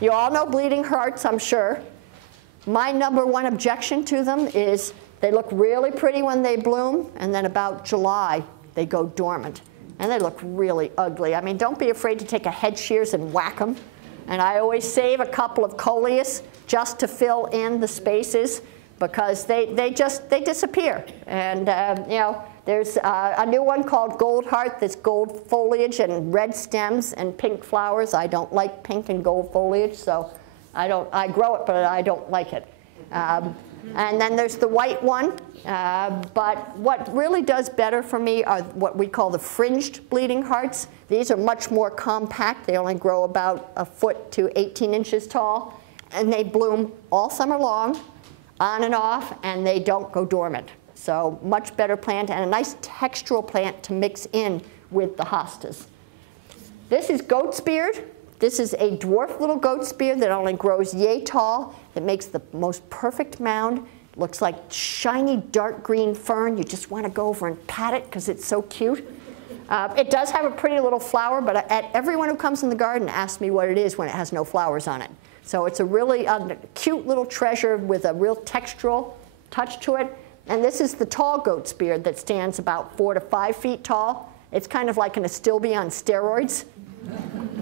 You all know bleeding hearts, I'm sure. My #1 objection to them is they look really pretty when they bloom, and then about July, they go dormant. And they look really ugly. I mean, don't be afraid to take a head shears and whack them. And I always save a couple of coleus just to fill in the spaces because they disappear. And there's a new one called Gold Heart that's gold foliage and red stems and pink flowers. I don't like pink and gold foliage, so I grow it, but I don't like it. And then there's the white one. But what really does better for me are what we call the fringed bleeding hearts. These are much more compact. They only grow about 1 foot to 18 inches tall. And they bloom all summer long, on and off, and they don't go dormant. So much better plant and a nice textural plant to mix in with the hostas. This is goat's beard. This is a dwarf little goat's beard that only grows yay tall. It makes the most perfect mound. Looks like shiny dark green fern. You just want to go over and pat it because it's so cute. It does have a pretty little flower, but everyone who comes in the garden asks me what it is when it has no flowers on it. So it's a really cute little treasure with a real textural touch to it. And this is the tall goat's beard that stands about 4 to 5 feet tall. It's kind of like an astilbe on steroids.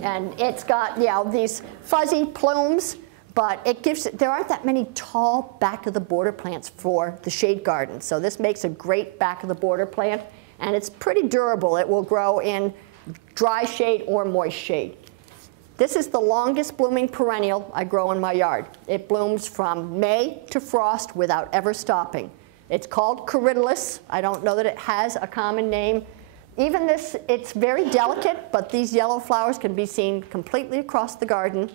And it's got, you know, these fuzzy plumes, but it gives, there aren't that many tall back of the border plants for the shade garden. So this makes a great back of the border plant, and it's pretty durable. It will grow in dry shade or moist shade. This is the longest blooming perennial I grow in my yard. It blooms from May to frost without ever stopping. It's called Corydalus. I don't know that it has a common name. Even this, it's very delicate, but these yellow flowers can be seen completely across the garden.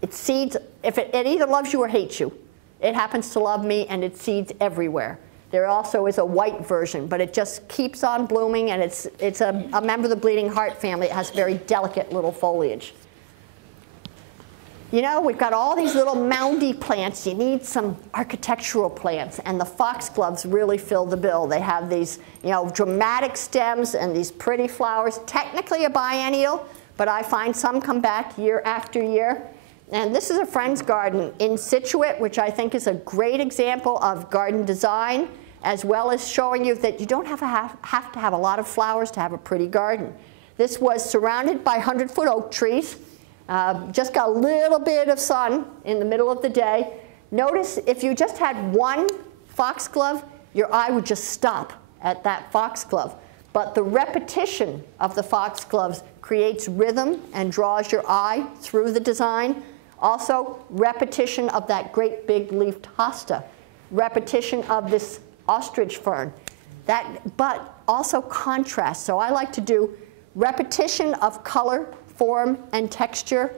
It seeds, if it either loves you or hates you. It happens to love me, and it seeds everywhere. There also is a white version, but it just keeps on blooming, and it's a member of the bleeding heart family. It has very delicate little foliage. You know, we've got all these little moundy plants. You need some architectural plants, and the foxgloves really fill the bill. They have these, you know, dramatic stems and these pretty flowers. Technically a biennial, but I find some come back year after year. And this is a friend's garden in Situate, which I think is a great example of garden design, as well as showing you that you don't have to have a lot of flowers to have a pretty garden. This was surrounded by 100-foot oak trees. Just got a little bit of sun in the middle of the day. Notice if you just had one foxglove, your eye would just stop at that foxglove. But the repetition of the foxgloves creates rhythm and draws your eye through the design. Also, repetition of that great big leafed hosta. Repetition of this ostrich fern. But also contrast. So I like to do repetition of color, form, and texture,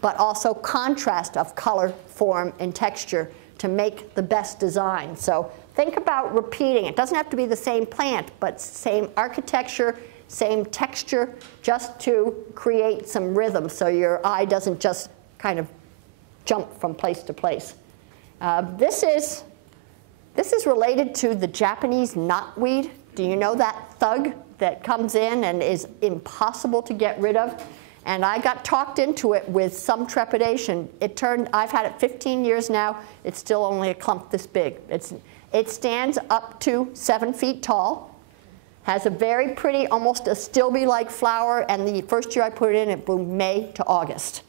but also contrast of color, form, and texture to make the best design. So think about repeating. It doesn't have to be the same plant, but same architecture, same texture, just to create some rhythm so your eye doesn't just kind of jump from place to place. This is related to the Japanese knotweed. Do you know that thug that comes in and is impossible to get rid of? And I got talked into it with some trepidation. I've had it 15 years now. It's still only a clump this big. It stands up to 7 feet tall, has a very pretty, almost astilbe-like flower, and the first year I put it in, it bloomed May to August.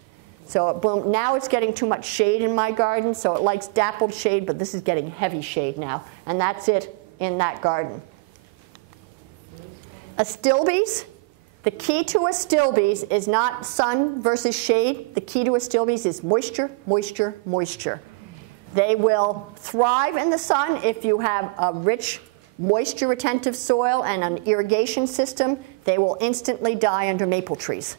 So it bloomed. Now it's getting too much shade in my garden, so it likes dappled shade, but this is getting heavy shade now, and that's it in that garden. Astilbes. The key to astilbes is not sun versus shade. The key to astilbes is moisture, moisture, moisture. They will thrive in the sun if you have a rich, moisture-retentive soil and an irrigation system. They will instantly die under maple trees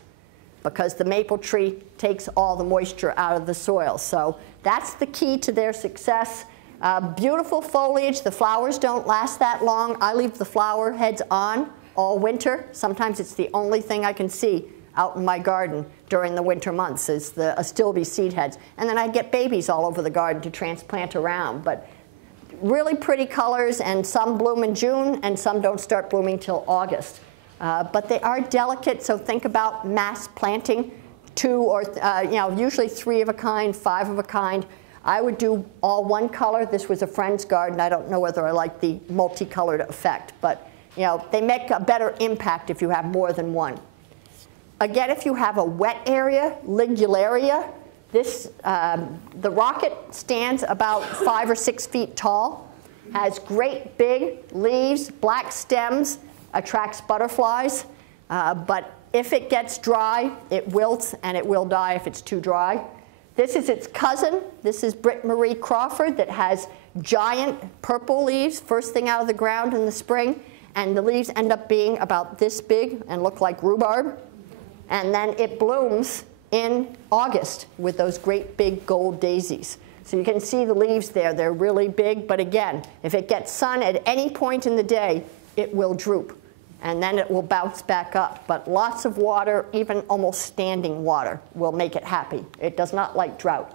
because the maple tree takes all the moisture out of the soil. So that's the key to their success. Beautiful foliage. The flowers don't last that long. I leave the flower heads on all winter. Sometimes it's the only thing I can see out in my garden during the winter months is the astilbe seed heads. And then I get babies all over the garden to transplant around. But really pretty colors, and some bloom in June, and some don't start blooming till August. But they are delicate, so think about mass planting, 2 or usually 3 of a kind, 5 of a kind. I would do all one color. This was a friend's garden. I don't know whether I like the multicolored effect, but you know, they make a better impact if you have more than one. Again, if you have a wet area, ligularia, the rocket stands about 5 or 6 feet tall, has great big leaves, black stems, attracts butterflies, but if it gets dry, it wilts and it will die if it's too dry. This is its cousin. This is Britt Marie Crawford that has giant purple leaves, first thing out of the ground in the spring. And the leaves end up being about this big and look like rhubarb. And then it blooms in August with those great big gold daisies. So you can see the leaves there. They're really big. But again, if it gets sun at any point in the day, it will droop. And then it will bounce back up. But lots of water, even almost standing water, will make it happy. It does not like drought.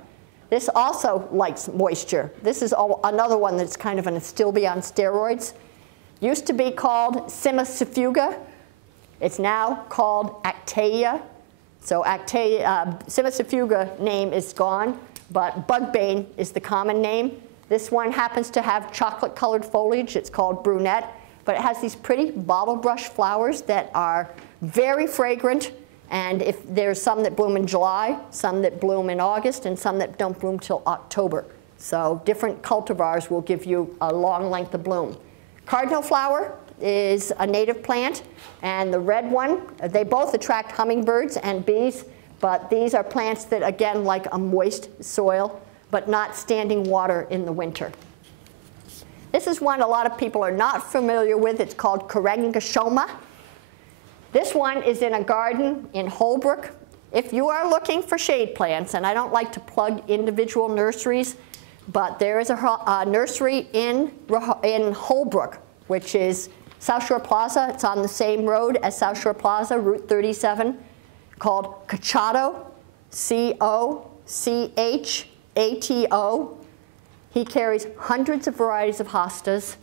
This also likes moisture. This is another one that's kind of an astilbe on steroids. Used to be called Simicifuga. It's now called Actaea. So Simicifuga name is gone, but bugbane is the common name. This one happens to have chocolate-colored foliage. It's called brunette, but it has these pretty bottle brush flowers that are very fragrant. And if there's some that bloom in July, some that bloom in August, and some that don't bloom till October. So different cultivars will give you a long length of bloom. Cardinal flower is a native plant, and the red one, they both attract hummingbirds and bees, but these are plants that, again, like a moist soil, but not standing water in the winter. This is one a lot of people are not familiar with. It's called Karengashoma. This one is in a garden in Holbrook. If you are looking for shade plants, and I don't like to plug individual nurseries, but there is a nursery in Holbrook, which is South Shore Plaza. It's on the same road as South Shore Plaza, Route 37, called Cochato, C-O-C-H-A-T-O. He carries hundreds of varieties of hostas,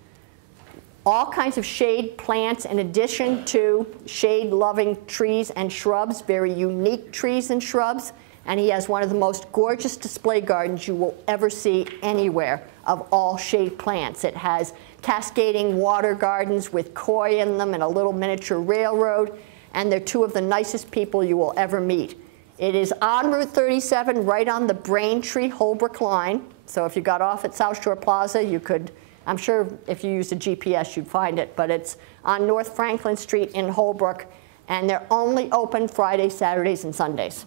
all kinds of shade plants in addition to shade-loving trees and shrubs, very unique trees and shrubs. And he has one of the most gorgeous display gardens you will ever see anywhere of all shade plants. It has cascading water gardens with koi in them and a little miniature railroad. And they're two of the nicest people you will ever meet. It is on Route 37, right on the Braintree-Holbrook line. So if you got off at South Shore Plaza, you could, I'm sure if you used a GPS, you'd find it. But it's on North Franklin Street in Holbrook. And they're only open Fridays, Saturdays, and Sundays.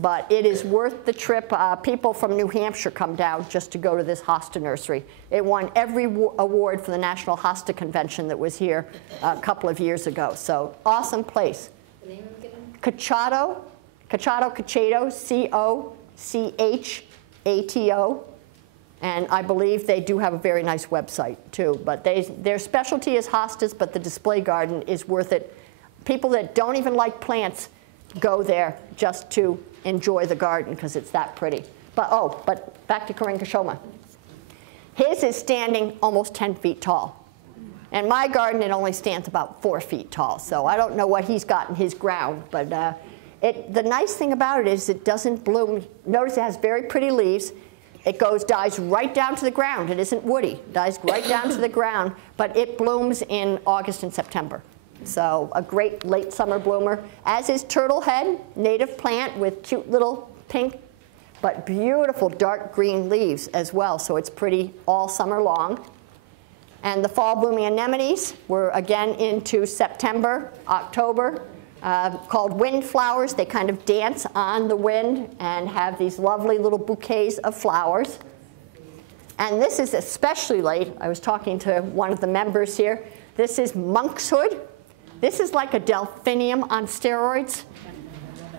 But it is worth the trip. People from New Hampshire come down just to go to this hosta nursery. It won every award for the National Hosta Convention that was here a couple of years ago. So awesome place. The name of it again? Cochato, C-O-C-H-A-T-O. And I believe they do have a very nice website, too. But their specialty is hostas, but the display garden is worth it. People that don't even like plants go there just to enjoy the garden because it's that pretty. But back to Karengashoma. His is standing almost 10 feet tall. And my garden, it only stands about 4 feet tall. So I don't know what he's got in his ground. But the nice thing about it is it doesn't bloom. Notice it has very pretty leaves. It dies right down to the ground. It isn't woody. It dies right down to the ground. But it blooms in August and September. So a great late summer bloomer, as is turtlehead, native plant with cute little pink, but beautiful dark green leaves as well. So it's pretty all summer long. And the fall blooming anemones, we're again into September, October, called wind flowers. They kind of dance on the wind and have these lovely little bouquets of flowers. And this is especially late. I was talking to one of the members here. This is monkshood. This is like a delphinium on steroids.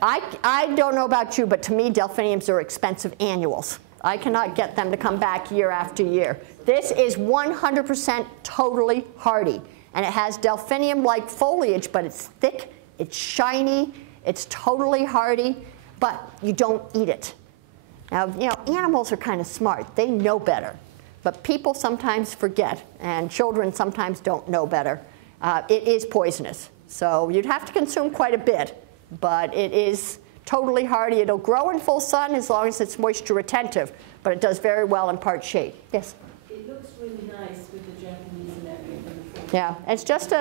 I don't know about you, but to me, delphiniums are expensive annuals. I cannot get them to come back year after year. This is 100% totally hardy. And it has delphinium-like foliage, but it's thick, it's shiny, it's totally hardy, but you don't eat it. Now, animals are kind of smart. They know better. But people sometimes forget, and children sometimes don't know better. It is poisonous. So you'd have to consume quite a bit, but it is totally hardy. It'll grow in full sun as long as it's moisture retentive, but it does very well in part shade. Yes? It looks really nice with the Japanese and everything. Yeah, it's just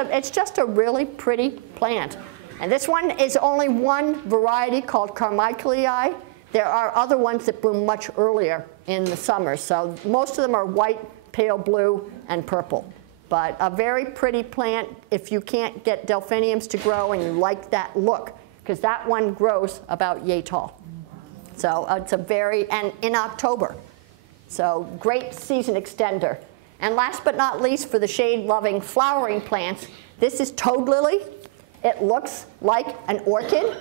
a really pretty plant. And this one is only one variety called Carmichaelii. There are other ones that bloom much earlier in the summer. So most of them are white, pale blue, and purple. But a very pretty plant if you can't get delphiniums to grow and you like that look, because that one grows about yay tall. So it's and in October. So great season extender. And last but not least, for the shade-loving flowering plants, this is toad lily. It looks like an orchid.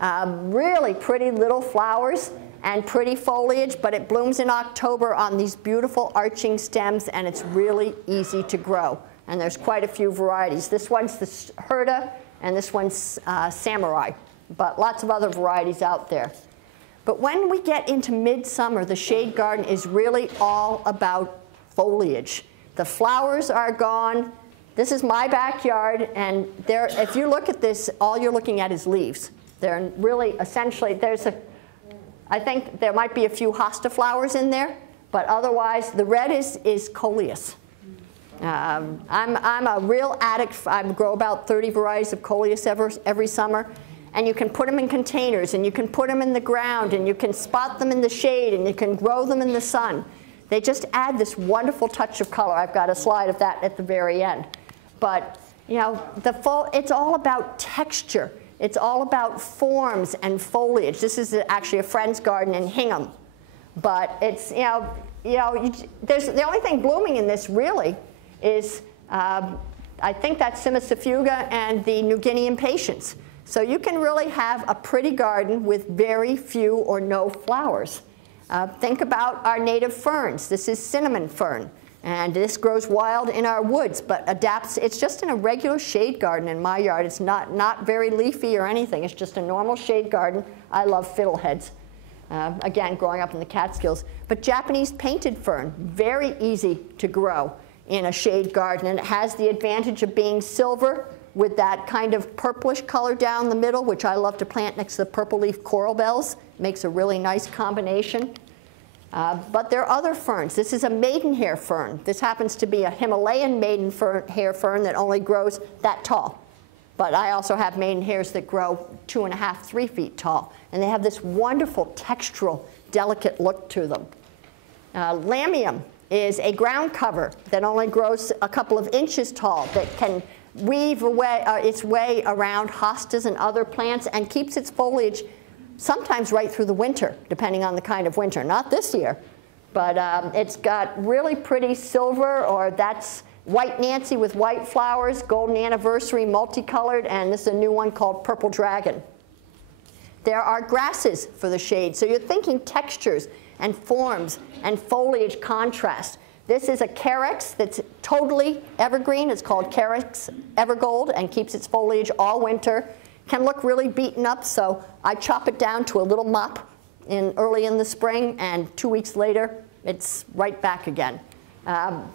Really pretty little flowers and pretty foliage, but it blooms in October on these beautiful arching stems, and it's really easy to grow. And there's quite a few varieties. This one's the Herta, and this one's Samurai, but lots of other varieties out there. But when we get into midsummer, the shade garden is really all about foliage. The flowers are gone. This is my backyard, and if you look at this, all you're looking at is leaves. They're really, essentially, there's I think there might be a few hosta flowers in there, but otherwise the red is coleus. I'm a real addict. I grow about 30 varieties of coleus every summer. And you can put them in containers, and you can put them in the ground, and you can spot them in the shade, and you can grow them in the sun. They just add this wonderful touch of color. I've got a slide of that at the very end. But you know, it's all about texture. It's all about forms and foliage. This is actually a friend's garden in Hingham. But it's, there's, the only thing blooming in this really is, I think that's Simicifuga and the New Guinean patience. So you can really have a pretty garden with very few or no flowers. Think about our native ferns. This is cinnamon fern, and this grows wild in our woods, but adapts. It's just in a regular shade garden in my yard. It's not very leafy or anything. It's just a normal shade garden. I love fiddleheads. Again, growing up in the Catskills. But Japanese painted fern, very easy to grow in a shade garden, and it has the advantage of being silver with that kind of purplish color down the middle, which I love to plant next to the purple leaf coral bells. Makes a really nice combination. But there are other ferns. This is a maidenhair fern. This happens to be a Himalayan maidenhair fern that only grows that tall. But I also have maidenhairs that grow 2.5, 3 feet tall. And they have this wonderful textural, delicate look to them. Lamium is a ground cover that only grows a couple of inches tall, that can weave its way around hostas and other plants and keeps its foliage sometimes right through the winter, depending on the kind of winter. Not this year, but it's got really pretty silver, or that's White Nancy with white flowers, Golden Anniversary multicolored, and this is a new one called Purple Dragon. There are grasses for the shade, so you're thinking textures and forms and foliage contrast. This is a carex that's totally evergreen. It's called Carex Evergold and keeps its foliage all winter. Can look really beaten up, so I chop it down to a little mop early in the spring, and 2 weeks later, it's right back again.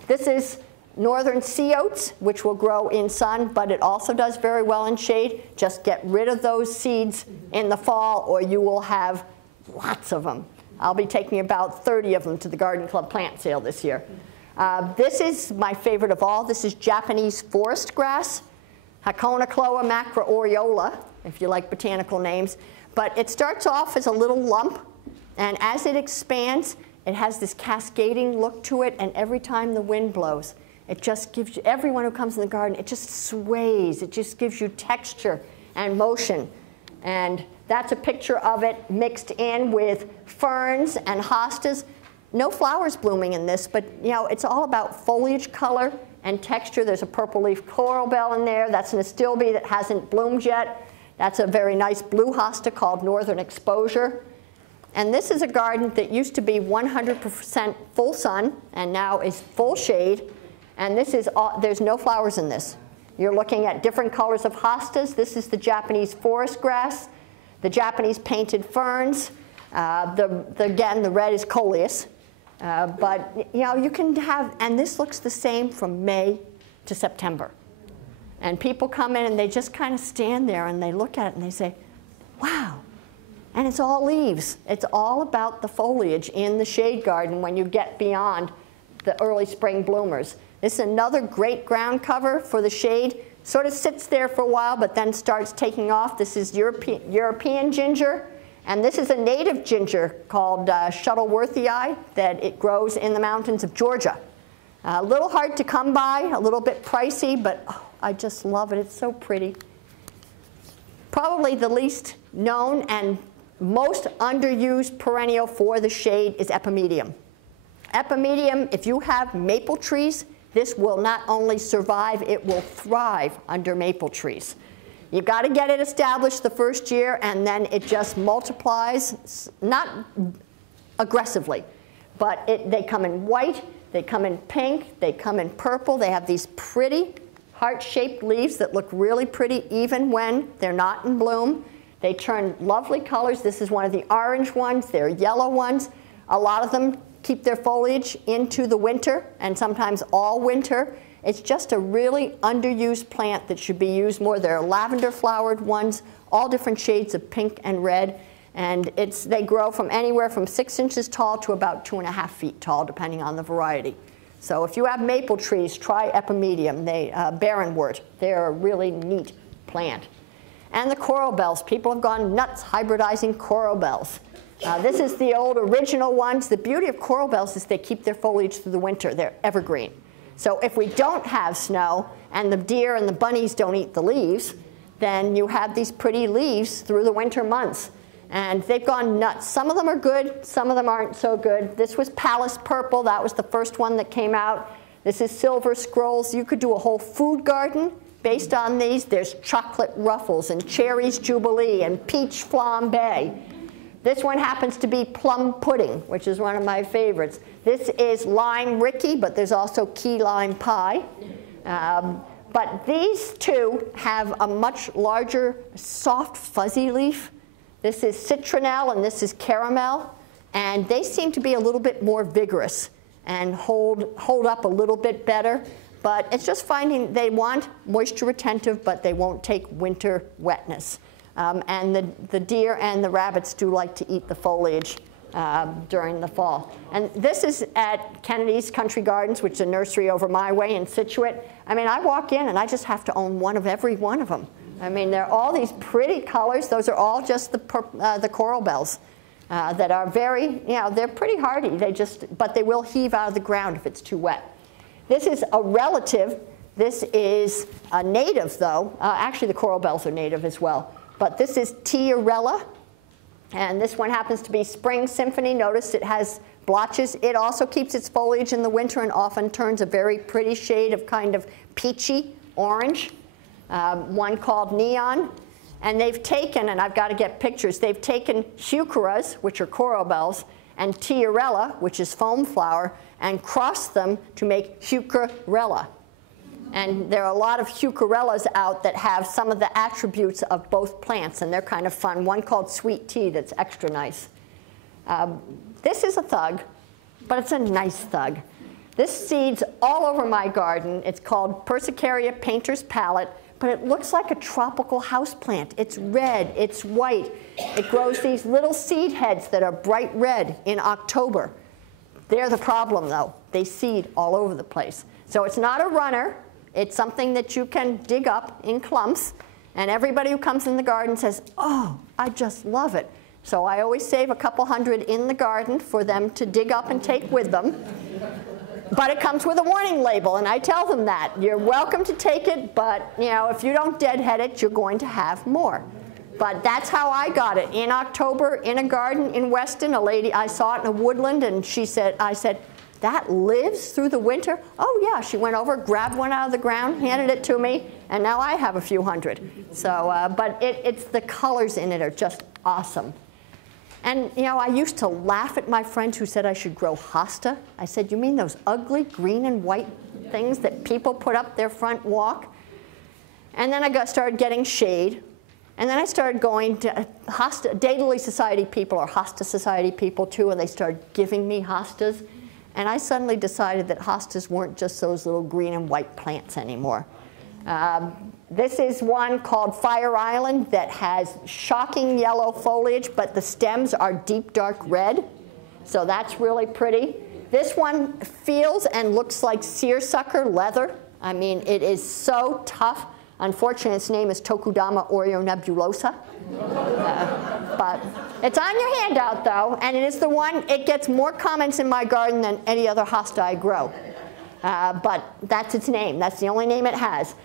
This is northern sea oats, which will grow in sun, but it also does very well in shade. Just get rid of those seeds in the fall, or you will have lots of them. I'll be taking about 30 of them to the Garden Club plant sale this year. This is my favorite of all. This is Japanese forest grass, Haconocloa macroaureola, if you like botanical names. But it starts off as a little lump, and as it expands, it has this cascading look to it, and every time the wind blows, it just gives you, everyone who comes in the garden, it just sways. It just gives you texture and motion. And that's a picture of it mixed in with ferns and hostas. No flowers blooming in this, but it's all about foliage color and texture. There's a purple leaf coral bell in there. That's an astilbe that hasn't bloomed yet. That's a very nice blue hosta called Northern Exposure. And this is a garden that used to be 100% full sun and now is full shade. And this is there's no flowers in this. You're looking at different colors of hostas. This is the Japanese forest grass, the Japanese painted ferns. Again, the red is coleus. But you can have, and this looks the same from May to September. And people come in and they just kind of stand there and they look at it and they say, wow. And it's all leaves. It's all about the foliage in the shade garden when you get beyond the early spring bloomers. This is another great ground cover for the shade. Sort of sits there for a while, but then starts taking off. This is European ginger. And this is a native ginger called Shuttleworthii that it grows in the mountains of Georgia. A little hard to come by, a little bit pricey, but I just love it. It's so pretty. Probably the least known and most underused perennial for the shade is epimedium. Epimedium, if you have maple trees, this will not only survive, it will thrive under maple trees. You've got to get it established the first year, and then it just multiplies, not aggressively, but they come in white, they come in pink, they come in purple. They have these pretty heart-shaped leaves that look really pretty even when they're not in bloom. They turn lovely colors. This is one of the orange ones. There are yellow ones. A lot of them keep their foliage into the winter, and sometimes all winter. It's just a really underused plant that should be used more. There are lavender flowered ones, all different shades of pink and red. And they grow from anywhere from 6 inches tall to about 2.5 feet tall, depending on the variety. So if you have maple trees, try epimedium, barrenwort. They're a really neat plant. And the coral bells. People have gone nuts hybridizing coral bells. This is the old original ones. The beauty of coral bells is they keep their foliage through the winter. They're evergreen. So if we don't have snow and the deer and the bunnies don't eat the leaves, then you have these pretty leaves through the winter months. And they've gone nuts. Some of them are good, some of them aren't so good. This was Palace Purple. That was the first one that came out. This is Silver Scrolls. You could do a whole food garden based on these. There's Chocolate Ruffles and Cherries Jubilee and Peach Flambé. This one happens to be Plum Pudding, which is one of my favorites. This is Lime Ricky, but there's also Key Lime Pie. But these two have a much larger, soft, fuzzy leaf. This is Citronelle and this is Caramel. And they seem to be a little bit more vigorous and hold up a little bit better. But it's just finding they want moisture retentive, but they won't take winter wetness. And the deer and the rabbits do like to eat the foliage during the fall. And this is at Kennedy's Country Gardens, which is a nursery over my way in Scituate. I mean, I walk in and I just have to own one of every one of them. I mean, they're all these pretty colors. Those are all just the coral bells that are very, they're pretty hardy. But they will heave out of the ground if it's too wet. This is a relative. This is a native, though. Actually, the coral bells are native as well. But this is Tiarella, and this one happens to be Spring Symphony. Notice it has blotches. It also keeps its foliage in the winter and often turns a very pretty shade of kind of peachy orange. One called Neon. And they've taken, and I've got to get pictures, they've taken heucheras, which are coral bells, and Tiarella, which is foam flower, and crossed them to make heucherella. And there are a lot of heucherellas out that have some of the attributes of both plants, and they're kind of fun. One called Sweet Tea that's extra nice. This is a thug, but it's a nice thug. This seeds all over my garden. It's called Persicaria Painter's Palette, but it looks like a tropical houseplant. It's red, it's white. It grows these little seed heads that are bright red in October. They're the problem, though. They seed all over the place. So it's not a runner. It's something that you can dig up in clumps, and everybody who comes in the garden says, oh, I just love it. So I always save a couple hundred in the garden for them to dig up and take with them. But it comes with a warning label, and I tell them that. You're welcome to take it, but if you don't deadhead it, you're going to have more. But that's how I got it. In October, in a garden in Weston, a lady, I saw it in a woodland, and I said, that lives through the winter? Oh, yeah. She went over, grabbed one out of the ground, handed it to me, and now I have a few hundred. So, but it's the colors in it are just awesome. And, I used to laugh at my friend who said I should grow hosta. I said, you mean those ugly green and white things that people put up their front walk? And then I started getting shade. And then I started going to hosta. Daylily Society people are hosta society people, too, and they started giving me hostas. And I suddenly decided that hostas weren't just those little green and white plants anymore. This is one called Fire Island that has shocking yellow foliage, but the stems are deep dark red. So that's really pretty. This one feels and looks like seersucker leather. I mean, it is so tough. Unfortunately, its name is Tokudama Oreonebulosa. But it's on your handout, though, and it is the one, it gets more comments in my garden than any other hosta I grow. But that's its name. That's the only name it has.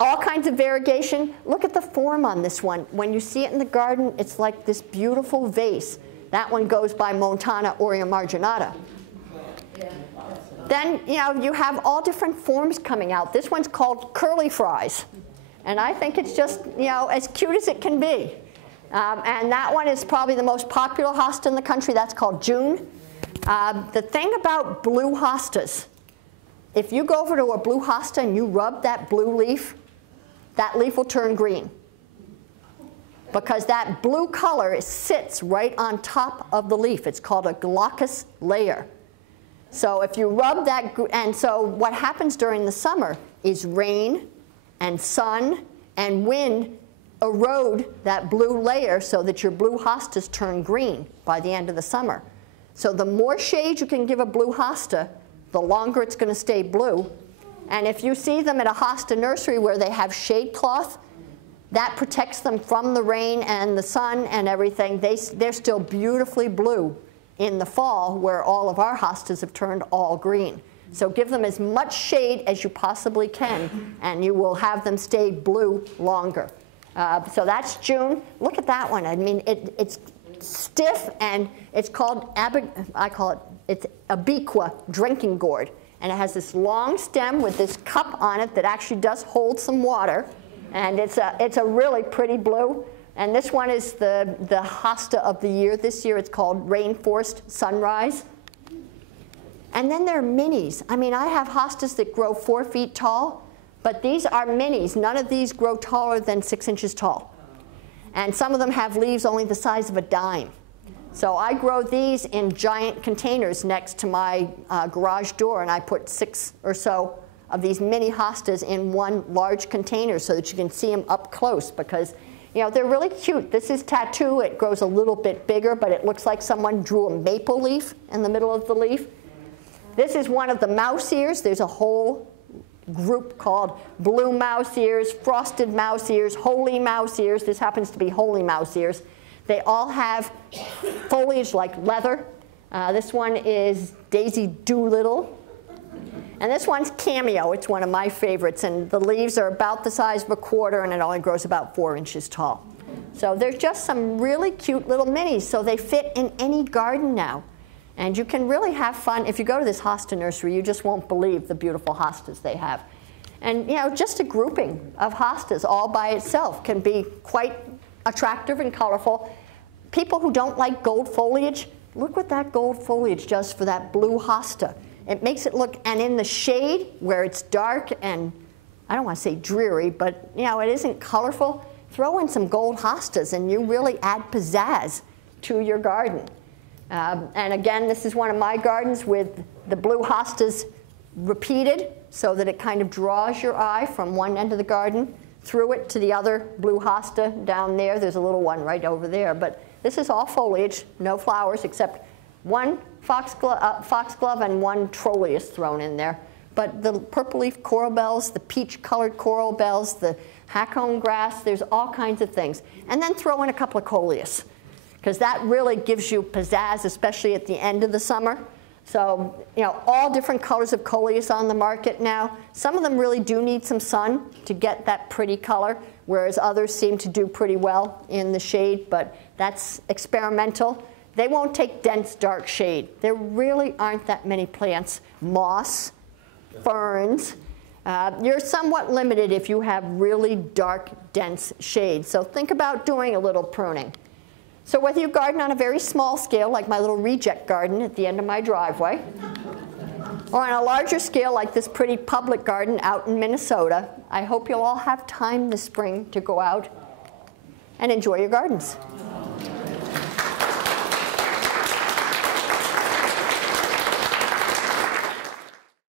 All kinds of variegation. Look at the form on this one. When you see it in the garden, it's like this beautiful vase. That one goes by Montana Oreomarginata. Then, you have all different forms coming out. This one's called Curly Fries. And I think it's just, as cute as it can be. And that one is probably the most popular hosta in the country. That's called June. The thing about blue hostas, if you go over to a blue hosta and you rub that blue leaf, that leaf will turn green. Because that blue color sits right on top of the leaf. It's called a glaucous layer. So if you rub that, and so what happens during the summer is rain and sun and wind erode that blue layer so that your blue hostas turn green by the end of the summer. So the more shade you can give a blue hosta, the longer it's going to stay blue. And if you see them at a hosta nursery where they have shade cloth, that protects them from the rain and the sun and everything. They're still beautifully blue in the fall, where all of our hostas have turned all green. So give them as much shade as you possibly can, and you will have them stay blue longer. So that's June. Look at that one. I mean, it's stiff, and it's called, it's Abiqua drinking gourd. And it has this long stem with this cup on it that actually does hold some water. And it's a really pretty blue. And this one is the hosta of the year. This year it's called Rainforest Sunrise. And then there are minis. I mean, I have hostas that grow 4 feet tall, but these are minis. None of these grow taller than 6 inches tall. And some of them have leaves only the size of a dime. So I grow these in giant containers next to my garage door, and I put 6 or so of these mini hostas in one large container so that you can see them up close, because they're really cute. This is tattoo. It grows a little bit bigger, but it looks like someone drew a maple leaf in the middle of the leaf. This is one of the mouse ears. There's a whole group called blue mouse ears, frosted mouse ears, holy mouse ears. This happens to be holy mouse ears. They all have foliage like leather. This one is Daisy Doolittle. And this one's Cameo. It's one of my favorites. And the leaves are about the size of a quarter, and it only grows about 4 inches tall. So there's just some really cute little minis. So they fit in any garden now. And you can really have fun. If you go to this hosta nursery, you just won't believe the beautiful hostas they have. And just a grouping of hostas all by itself can be quite attractive and colorful. People who don't like gold foliage, look what that gold foliage does for that blue hosta. It makes it look, and in the shade where it's dark and, I don't want to say dreary, but it isn't colorful, throw in some gold hostas and you really add pizzazz to your garden. And again, this is one of my gardens with the blue hostas repeated so that it kind of draws your eye from one end of the garden through it to the other blue hosta down there. There's a little one right over there. But this is all foliage, no flowers, except one foxglove and one trolleus thrown in there. But the purple leaf coral bells, the peach-colored coral bells, the hackcomb grass, there's all kinds of things. And then throw in a couple of coleus, because that really gives you pizzazz, especially at the end of the summer. So, all different colors of coleus on the market now. Some of them really do need some sun to get that pretty color, whereas others seem to do pretty well in the shade, but that's experimental. They won't take dense, dark shade. There really aren't that many plants. Moss, ferns. You're somewhat limited if you have really dark, dense shade. So think about doing a little pruning. So whether you garden on a very small scale, like my little reject garden at the end of my driveway, or on a larger scale, like this pretty public garden out in Minnesota, I hope you'll all have time this spring to go out and enjoy your gardens.